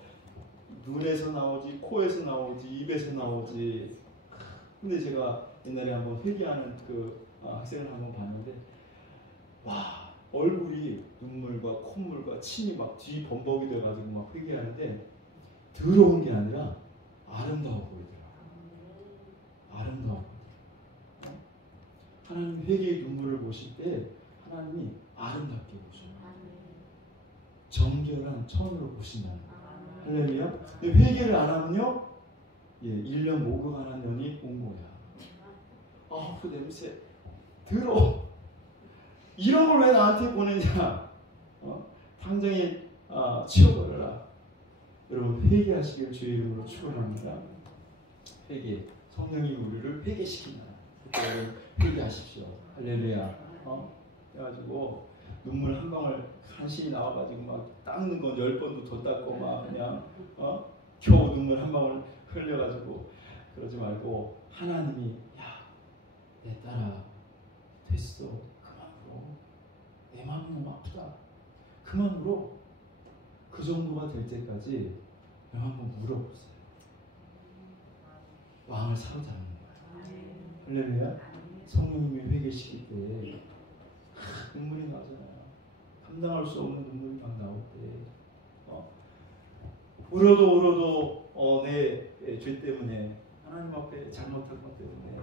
눈에서 나오지, 코에서 나오지, 입에서 나오지. 근데 제가 옛날에 한번 회개하는 그 학생을 한번 봤는데, 와, 얼굴이 눈물과 콧물과 침이 막 뒤범벅이 돼가지고 막 회개하는데 더러운 게 아니라 아름다워 보이더라고요. 아름다워. 하나님 회개의 눈물을 보실 때 하나님이 아름답게 보셔요. 정결한 천으로 보신다는 거예요. 할렐루야. 회개를 안 하면요, 1년 목욕 안 한 년이 온 거야. 그 냄새 더러워. 이런 걸 왜 나한테 보내냐? 당장에 치워버려라. 여러분 회개하시길 주의 이름으로 축원합니다. 회개. 성령이 우리를 회개시킨다. 여러분 회개하십시오. 할렐루야. 그래가지고 눈물 한 방울 간신히 나와가지고 막 닦는 건 10번도 더 닦고 막 그냥 겨우 눈물 한 방울 흘려가지고 그러지 말고 하나님이 야, 내 딸아 됐어. 내 마음이 너무 아프다. 그만 울어. 그 정도가 될 때까지 한번 물어보세요. 왕을 사로잡는 거예요. 할렐루야. 성령님이 회개시킬 때 눈물이 나잖아요. 감당할 수 없는 눈물이 막 나올 때 울어도 내 죄 때문에 하나님 앞에 잘못한 것 때문에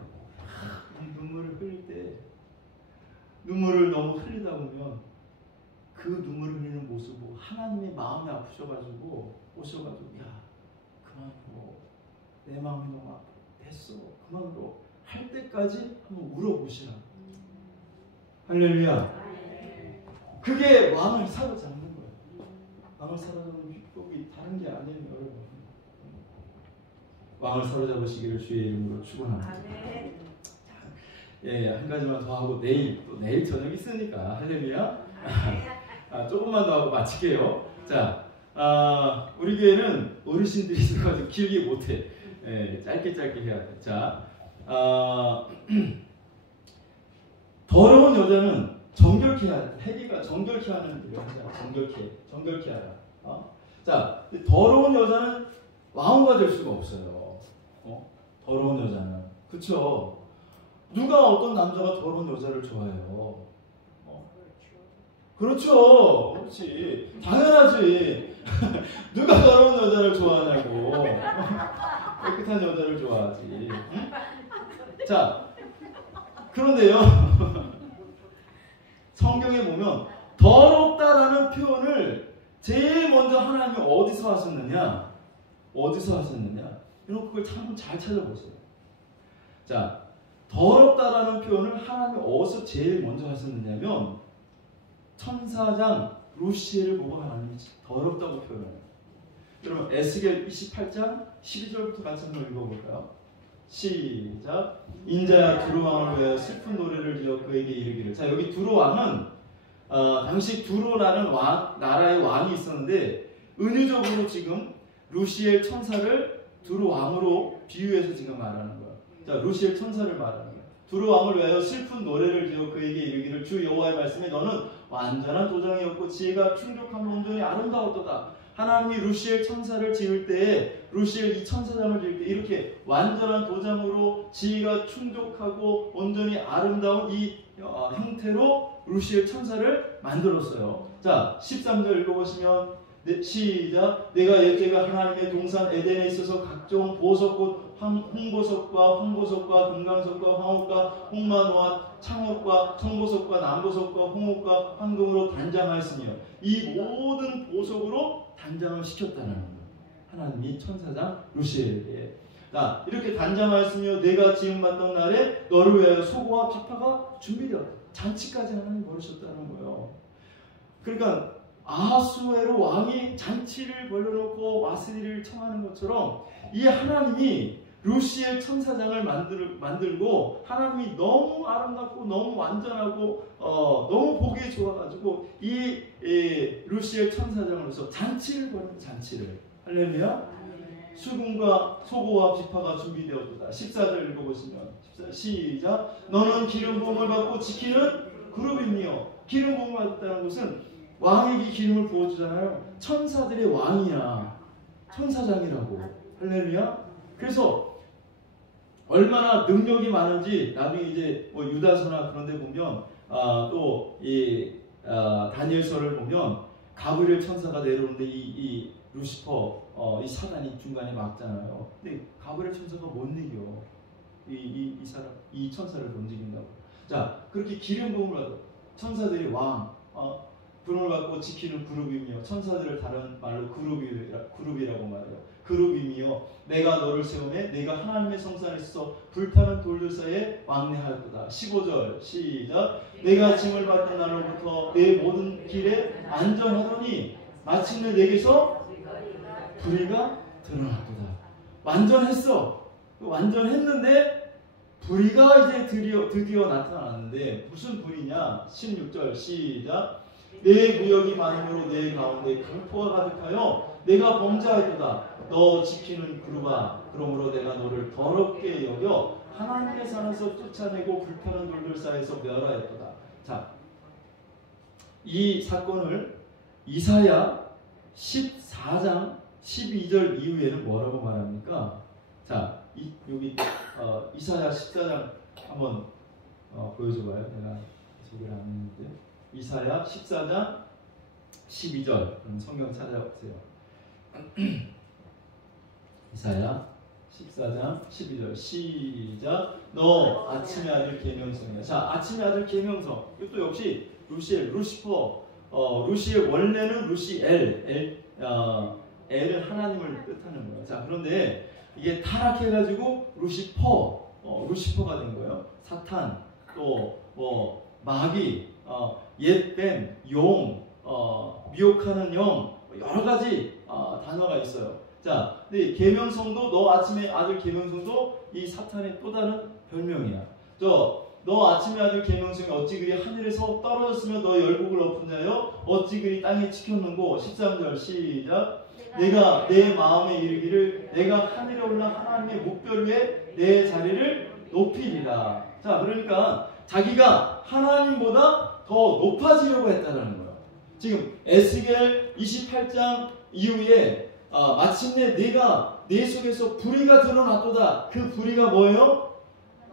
이 눈물을 흘릴 때 눈물을 너무 흘리다 보면 그 눈물을 흘리는 모습 보고 하나님의 마음이 아프셔가지고 오셔가지고 야 그만 울어. 내 마음이 너무 아파. 됐어. 그만 울어. 할 때까지 한번 울어보시라. 할렐루야. 그게 왕을 사로잡는 거예요. 왕을 사로잡는 비법이 다른 게 아니에요, 여러분. 왕을 사로잡으시기를 주의 이름으로 축원합니다. 한 가지만 더 하고 내일 저녁 있으니까 할렐루야. 조금만 더 하고 마칠게요. 자, 우리 교회는 어르신들이 있어가지고 길게 못해. 짧게 해야 돼. 자, 더러운 여자는 정결케 하라. 회개가 정결케 하는 일을 하자. 정결케 하라. 자, 더러운 여자는 왕후가 될 수가 없어요. 더러운 여자는. 그쵸? 누가 어떤 남자가 더러운 여자를 좋아해요? 그렇죠. 그렇지. 당연하지. 누가 더러운 여자를 좋아하냐고. 깨끗한 여자를 좋아하지. 응? 자, 그런데요. 성경에 보면 더럽다라는 표현을 제일 먼저 하나님이 어디서 하셨느냐? 여러분 그걸 참 잘 찾아보세요. 자, 더럽다라는 표현을 하나님이 어디서 제일 먼저 하셨느냐면 천사장 루시엘을 보고 하나님이 더럽다고 표현해요. 그러면 에스겔 28장 12절부터 같이 한번 읽어볼까요? 시작. 인자야 두루 왕을 위하여 슬픈 노래를 지어 그에게 이르기를. 자, 여기 두루 왕은 당시 두루라는 나라의 왕이 있었는데 은유적으로 지금 루시엘 천사를 두루 왕으로 비유해서 지금 말하는 거예요. 자, 루시엘 천사를 말하는 거예요. 두루 왕을 위하여 슬픈 노래를 지어 그에게 이르기를 주 여호와의 말씀에 너는 완전한 도장이었고 지혜가 충족한 온전히 아름다웠도다. 하나님이 루시엘 천사를 지을 때에 루시엘 이 천사장을 지을 때 이렇게 완전한 도장으로 지혜가 충족하고 온전히 아름다운 이 형태로 루시엘 천사를 만들었어요. 자, 13절 읽어보시면 시작. 내가 옛제가 하나님의 동산 에덴에 있어서 각종 보석꽃 홍보석과 황보석과 금강석과 황옥과 홍마노와 창옥과 청보석과 남보석과 홍옥과 황금으로 단장하였으며 이 모든 보석으로 단장을 시켰다는 거예요. 하나님이 천사장 루시엘에게. 자, 이렇게 단장하였으며 내가 지음받던 날에 너를 위하여 소고와 비파가 준비되었다. 잔치까지 하나님 벌이셨다는 거예요. 그러니까 아하수에로 왕이 잔치를 벌려놓고 와스리를 청하는 것처럼 이 하나님이 루시엘 천사장을 만들고 하나님이 너무 아름답고 너무 완전하고 너무 보기에 좋아가지고 이 루시엘 천사장으로서 잔치를 벌이는 잔치를. 할렐루야. 수금과 소고와 비파가 준비되었다. 14절 읽어보시면 시작. 너는 기름 부음을 받고 지키는 그룹이며. 기름 부음을 받았다는 것은 왕에게 기름을 부어주잖아요. 천사들의 왕이야. 천사장이라고. 할렐루야. 그래서 얼마나 능력이 많은지 나중에 이제 뭐 유다서나 그런 데 보면 또 이 다니엘서를 보면 가브리엘 천사가 내려오는데 이 루시퍼 이 사단이 중간에 막잖아요. 근데 가브리엘 천사가 못 이겨. 이 천사를 움직인다고. 자, 그렇게 기름 부음을 받아 천사들이 왕 부름을 받고 지키는 그룹이며 천사들을 다른 말로 그룹이라고 말해요. 그룹이며 내가 너를 세우매 내가 하나님의 성산에 있어 불타는 돌들 사이에 왕래하였도다. 15절 시작. 내가 징을 받던 날로부터 내 모든 길에 안전하더니 마침내 내게서 불의가 드러났도다. 완전했어. 완전했는데 불의가 이제 드디어 나타났는데 무슨 불이냐? 16절 시작. 내 구역이 많음으로 내 가운데 강포가 가득하여 내가 범죄하였도다. 너 지키는 그룹아, 그러므로 내가 너를 더럽게 여겨 하나님의 산에서 쫓아내고 불타는 돌들 사이에서 멸하였도다. 자, 이 사건을 이사야 14장 12절 이후에는 뭐라고 말합니까? 자, 여기 이사야 14장 한번 보여줘봐요. 내가 소개를 안 했는데 이사야 14장 12절 성경 찾아보세요. 이사야 14장 12절 시작. 너 아침의 아들 계명성이야. 자, 아침의 아들 계명성. 이것도 역시 루시엘, 루시퍼. 루시엘 원래는 루시엘, 엘은 하나님을 뜻하는 거예요. 자, 그런데 이게 타락해가지고 루시퍼가 된 거예요. 사탄, 또 뭐 마귀, 옛뱀, 용, 미혹하는 영, 여러 가지 단어가 있어요. 자, 근데 계명성도 너 아침의 아들 계명성도 이 사탄의 또 다른 별명이야. 너 아침의 아들 계명성이 어찌 그리 하늘에서 떨어졌으며 너 열국을 엎은 자여 어찌 그리 땅에 지켰는고. 13절 시작. 내가 내 마음에 이르기를 내가 하늘에 올라 하나님의 목별 위에 내 자리를 높이리라. 자, 그러니까 자기가 하나님보다 더 높아지려고 했다는 거예요. 지금 에스겔 28장 이후에 마침내 내가 내 속에서 불의가 드러났도다. 그 불의가 뭐예요?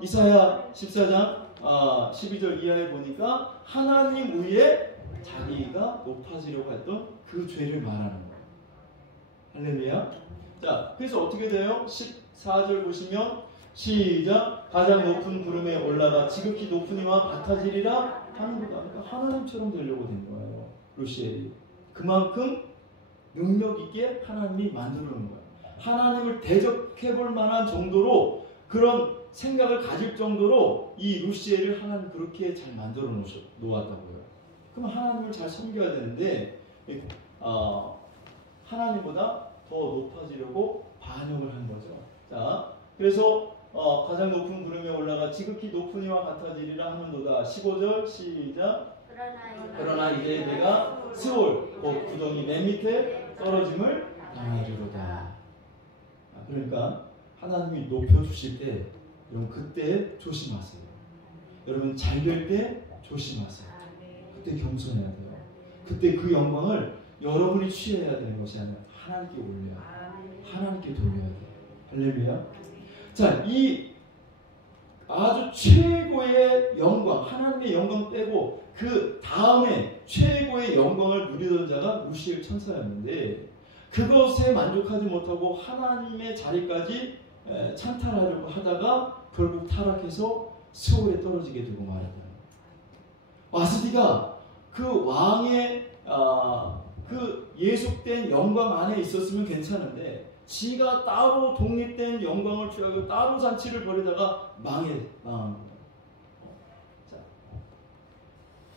이사야 14장 12절 이하에 보니까 하나님 위에 자기가 높아지려고 했던 그 죄를 말하는 거예요. 할렐루야. 자, 그래서 어떻게 돼요? 14절 보시면 시작. 가장 높은 구름에 올라가 지극히 높은 이와 같아지리라 하는 거다. 그러니까 하나님처럼 되려고 된 거예요. 루시엘이. 그만큼 능력 있게 하나님이 만들어 놓은 거예요. 하나님을 대적해 볼 만한 정도로 그런 생각을 가질 정도로 이 루시엘을 하나님 그렇게 잘 만들어 놓았다고요. 그럼 하나님을 잘 섬겨야 되는데 하나님보다 더 높아지려고 반역을 한 거죠. 자, 그래서 가장 높은 구름에 올라가 지극히 높은 이와 같아지리라 하는도다. 15절 시작. 그러나 이제 내가 스올 곧 구덩이 맨 밑에 떨어짐을 당하리로다. 그러니까 하나님이 높여주실 때 여러분 그때 조심하세요. 여러분 잘 될 때 조심하세요. 그때 겸손해야 돼요. 그때 그 영광을 여러분이 취해야 되는 것이 아니라 하나님께 올려야 돼요. 하나님께 돌려야 돼요. 할렐루야. 자, 이 아주 최고의 영광, 하나님의 영광 빼고 그 다음에 최고의 영광을 누리던 자가 루시엘 천사였는데 그것에 만족하지 못하고 하나님의 자리까지 찬탈하려고 하다가 결국 타락해서 스올에 떨어지게 되고 말았다. 와스디가 그 왕의 그 예속된 영광 안에 있었으면 괜찮은데 지가 따로 독립된 영광을 취하고 따로 잔치를 벌이다가 망한 거예요. 자,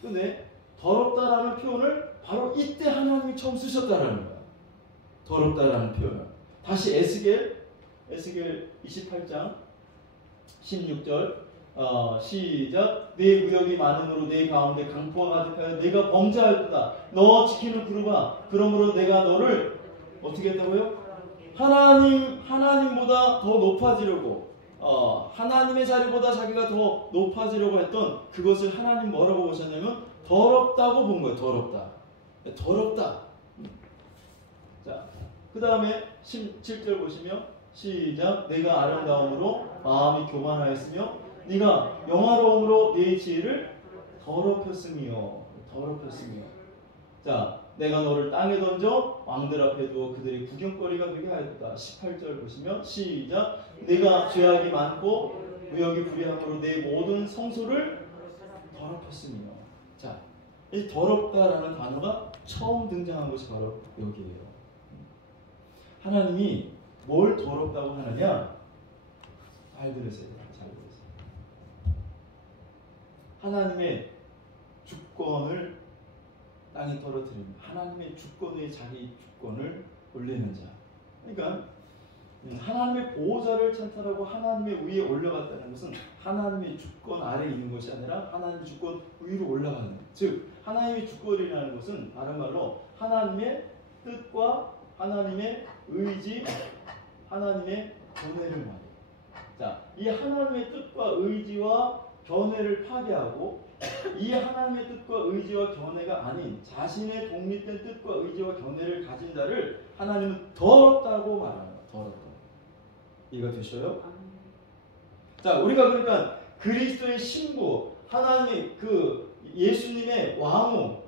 근데 더럽다라는 표현을 바로 이때 하나님이 처음 쓰셨다라는 거예요. 더럽다라는 표현을. 다시 에스겔 28장 16절 시작. 내 무역이 많음으로 내 가운데 강포가 가득하여 내가 범죄하였다. 너 지키는 그루바. 그러므로 내가 너를 어떻게 했다고요? 하나님보다 더 높아지려고 하나님의 자리보다 자기가 더 높아지려고 했던 그것을 하나님 뭐라고 보셨냐면 더럽다고 본 거예요. 더럽다. 자, 그 다음에 17절 보시면 시작. 내가 아름다움으로 마음이 교만하였으며 네가 영화로움으로 네 지혜를 더럽혔으며. 자, 내가 너를 땅에 던져 왕들 앞에 두어 그들이 구경거리가 되게 하였다. 18절 보시면 시작. 내가 죄악이 많고 무역이 불의함으로 내 모든 성소를 더럽혔으며. 자, 이 더럽다라는 단어가 처음 등장한 것이 바로 여기에요. 하나님이 뭘 더럽다고 하느냐? 잘 들으세요. 하나님의 주권을 땅에 떨어뜨립니다. 하나님의 주권 위에 자기 주권을 올리는 자. 그러니까 하나님의 보호자를 찬탈하고 하나님의 위에 올라갔다는 것은 하나님의 주권 아래에 있는 것이 아니라 하나님의 주권 위로 올라가는. 즉 하나님의 주권이라는 것은 다른 말로 하나님의 뜻과 하나님의 의지, 하나님의 견해를 말해요. 자, 이 하나님의 뜻과 의지와 견해를 파괴하고 이 하나님의 뜻과 의지와 견해가 아닌 자신의 독립된 뜻과 의지와 견해를 가진 자를 하나님은 더럽다고 말합니다. 더럽다. 이해가 되셔요? 자, 우리가 그러니까 그리스도의 신부, 하나님의 그 예수님의 왕후,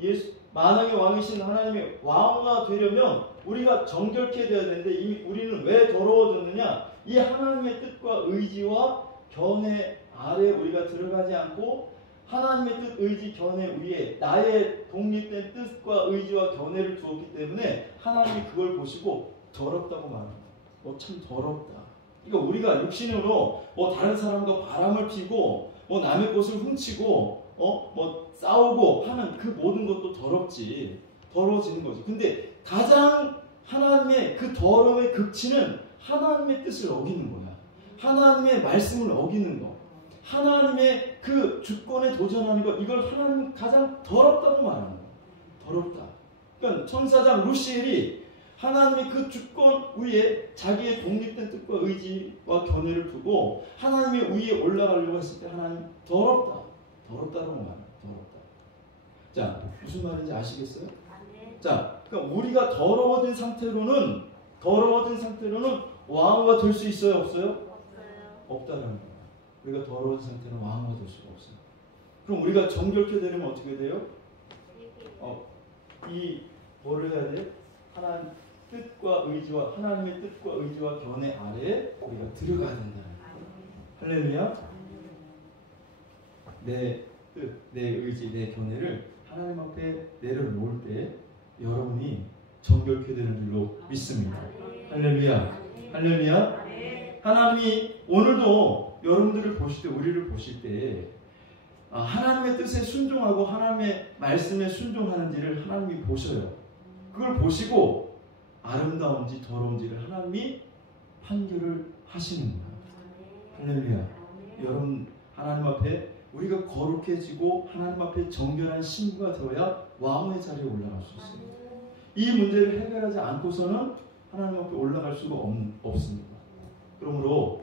만왕의 왕이신 하나님의 왕후가 되려면 우리가 정결케 되어야 되는데 이미 우리는 왜 더러워졌느냐? 이 하나님의 뜻과 의지와 견해 아래 우리가 들어가지 않고 하나님의 뜻, 의지, 견해 위에 나의 독립된 뜻과 의지와 견해를 두었기 때문에 하나님이 그걸 보시고 더럽다고 말합니다. 참 더럽다. 그러니까 우리가 육신으로 다른 사람과 바람을 피고 남의 것을 훔치고 싸우고 하는 그 모든 것도 더러워지는 거지. 근데 가장 하나님의 그 더러움의 극치는 하나님의 뜻을 어기는 거야. 하나님의 말씀을 어기는 거. 하나님의 그 주권에 도전하는 것, 이걸 하나님은 가장 더럽다고 말하는 거예요. 더럽다. 그러니까 천사장 루시엘이 하나님의 그 주권 위에 자기의 독립된 뜻과 의지와 견해를 두고 하나님의 위에 올라가려고 했을 때 하나님 더럽다고 말해요. 더럽다. 자, 무슨 말인지 아시겠어요? 자, 그러니까 우리가 더러워진 상태로는 왕후가 될 수 있어요, 없어요? 없다는 거예요. 우리가 더러워진 상태는 왕후가 될 수가 없어요. 그럼 우리가 정결케 되려면 어떻게 돼요? 이 뭐를 해야 돼? 하나님의 뜻과 의지와 견해 아래에 우리가 들어가야 된다는 거예요. 할렐루야. 내 뜻, 내 의지, 내 견해를 하나님 앞에 내려놓을 때 여러분이 정결케 되는 줄로 믿습니다. 할렐루야. 하나님이 오늘도 여러분들을 보실 때, 우리를 보실 때 하나님의 뜻에 순종하고 하나님의 말씀에 순종하는지를 하나님이 보셔요. 그걸 보시고 아름다운지 더러운지를 하나님이 판결을 하시는구나. 할렐루야. 여러분, 하나님 앞에 우리가 거룩해지고 하나님 앞에 정결한 신부가 되어야 왕의 자리에 올라갈 수 있습니다. 이 문제를 해결하지 않고서는 하나님 앞에 올라갈 수가 없습니다. 그러므로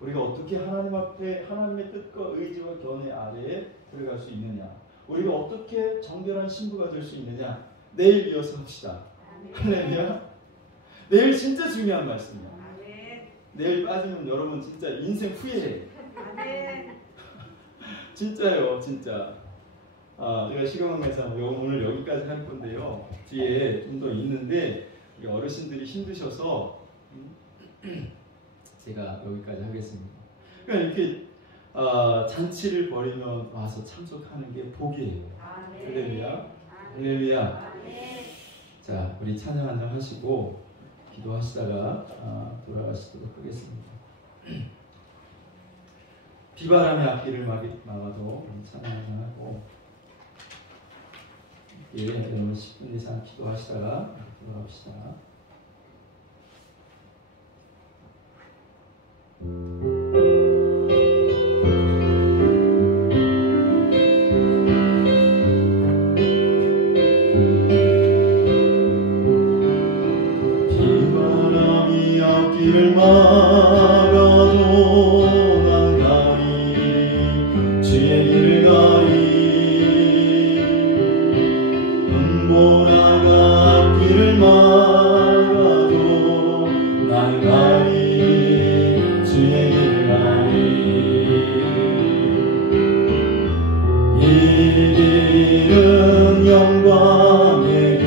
우리가 어떻게 하나님 앞에 하나님의 뜻과 의지와 견해 아래에 들어갈 수 있느냐, 우리가 어떻게 정결한 신부가 될 수 있느냐, 내일 이어서 합시다. 할렐루야. 내일 진짜 중요한 말씀이야. 내일 빠지면 여러분 진짜 인생 후회해. 진짜요, 진짜. 제가 시간관계상 오늘 여기까지 할 건데요. 뒤에 좀 더 있는데 우리 어르신들이 힘드셔서 제가 여기까지 하겠습니다. 그러니까 이렇게 잔치를 벌이면 와서 참석하는 게 복이에요. 할렐루야. 할렐루야. 자, 우리 찬양 한장 하시고 기도하시다가 돌아가시도록 하겠습니다. 비바람의 앞길을 막아도 우리 찬양 한장 하고 여러분 10분 이상 기도하시다가 돌아갑시다. 비바람이 앞길을 막아도 난 가리 주의 길을 가리 눈보라가 앞길을 막아도 난 가리 주의 길을 가리 이 길은 영광의 길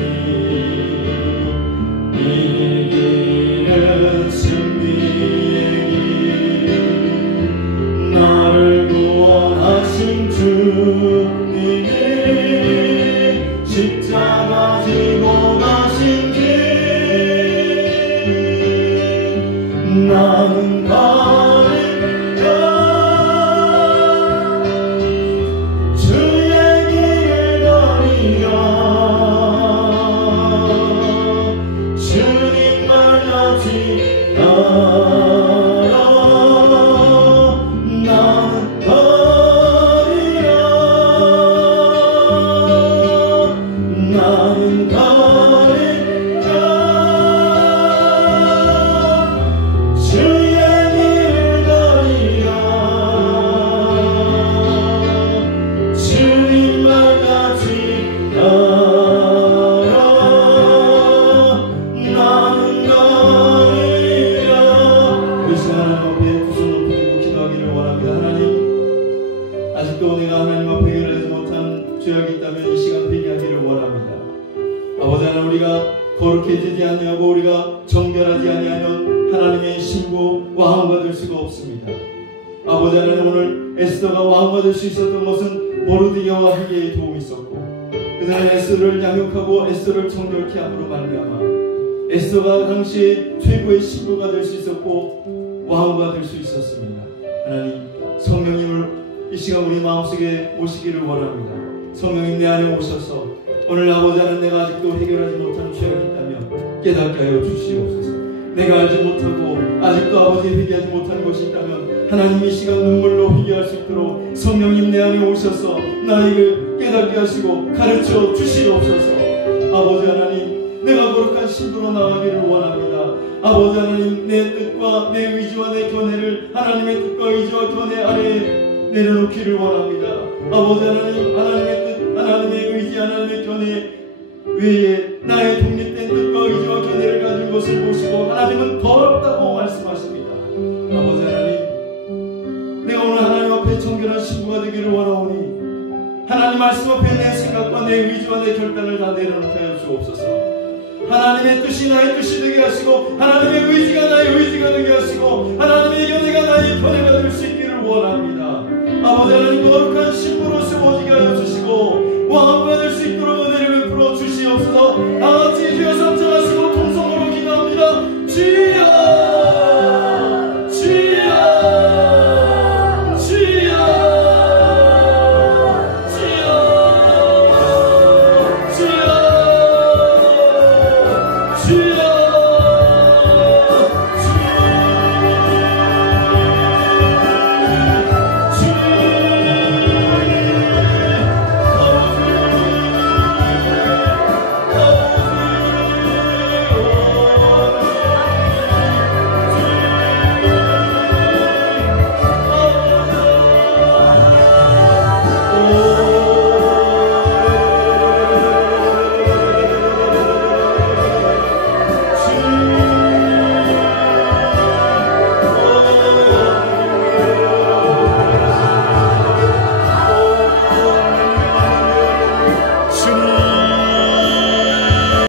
이 길은 승리의 길 나를 구원하신 주님이 십자가 지고 가신 길 나는 가리라 주의 길을 가리라 주님만 같이 따라 나는 가리라 나는 가리라 주의 길을 가리라 주님만 같이 따라 나는 가리라. 그 시간 하나님 앞에 두 손을 들고 기도하기를 원합니다. 하나님, 아직도 내가 하나님 앞에 해결하지 못한 죄악이 있다면 이 시간 회개하기를 원합니다. 아버지 하나님, 우리가 거룩해지지 아니하고 우리가 정결하지 아니하면 하나님의 신부 왕후가 될 수가 없습니다. 아버지 하나님, 오늘 에스더가 왕후가 될 수 있었던 것은 모르드게와 회개에 도움이 있었고 그들은 에스더를 양육하고 에스더를 정결케 함으로 말미암아 에스더가 당시에 최고의 신부가 될 수 있었고 왕후가 될 수 있었습니다. 하나님, 성령님을 이 시간 우리 마음속에 모시기를 원합니다. 성령님 내 안에 오셔서 오늘 아버지 하나님, 내가 아직도 해결하지 못한 죄가 있다면 깨닫게 하여 주시옵소서. 내가 알지 못하고 아직도 아버지 회개하지 못한 것이 있다면 하나님 이 시간 눈물로 회개할 수 있도록 성령님 내 안에 오셔서 나에게 깨닫게 하시고 가르쳐 주시옵소서. 아버지 하나님, 내가 거룩한 신부로 나가기를 원합니다. 아버지 하나님, 내 뜻과 내 의지와 내 견해를 하나님의 뜻과 의지와 견해 아래에 내려놓기를 원합니다. 아버지 하나님, 하나님의 뜻, 하나님의 의지, 하나님의 견해 외에 나의 독립된 뜻과 의지와 견해를 가진 것을 보시고 하나님은 더럽다고 말씀하십니다. 아버지 하나님, 내가 오늘 하나님 앞에 정결한 신부가 되기를 원하오니 하나님 말씀 앞에 내 생각과 내 의지와 내 결단을 다 내려놓게 하여 주옵소서. 하나님의 뜻이 나의 뜻이 되게 하시고 하나님의 의지가 나의 의지가 되게 하시고 하나님의 견해가 나의 견해가 될 수 있기를 원합니다. 아버지 하나님, 거룩한 신부로 세워지게 하여 주시고 왕후가 될 수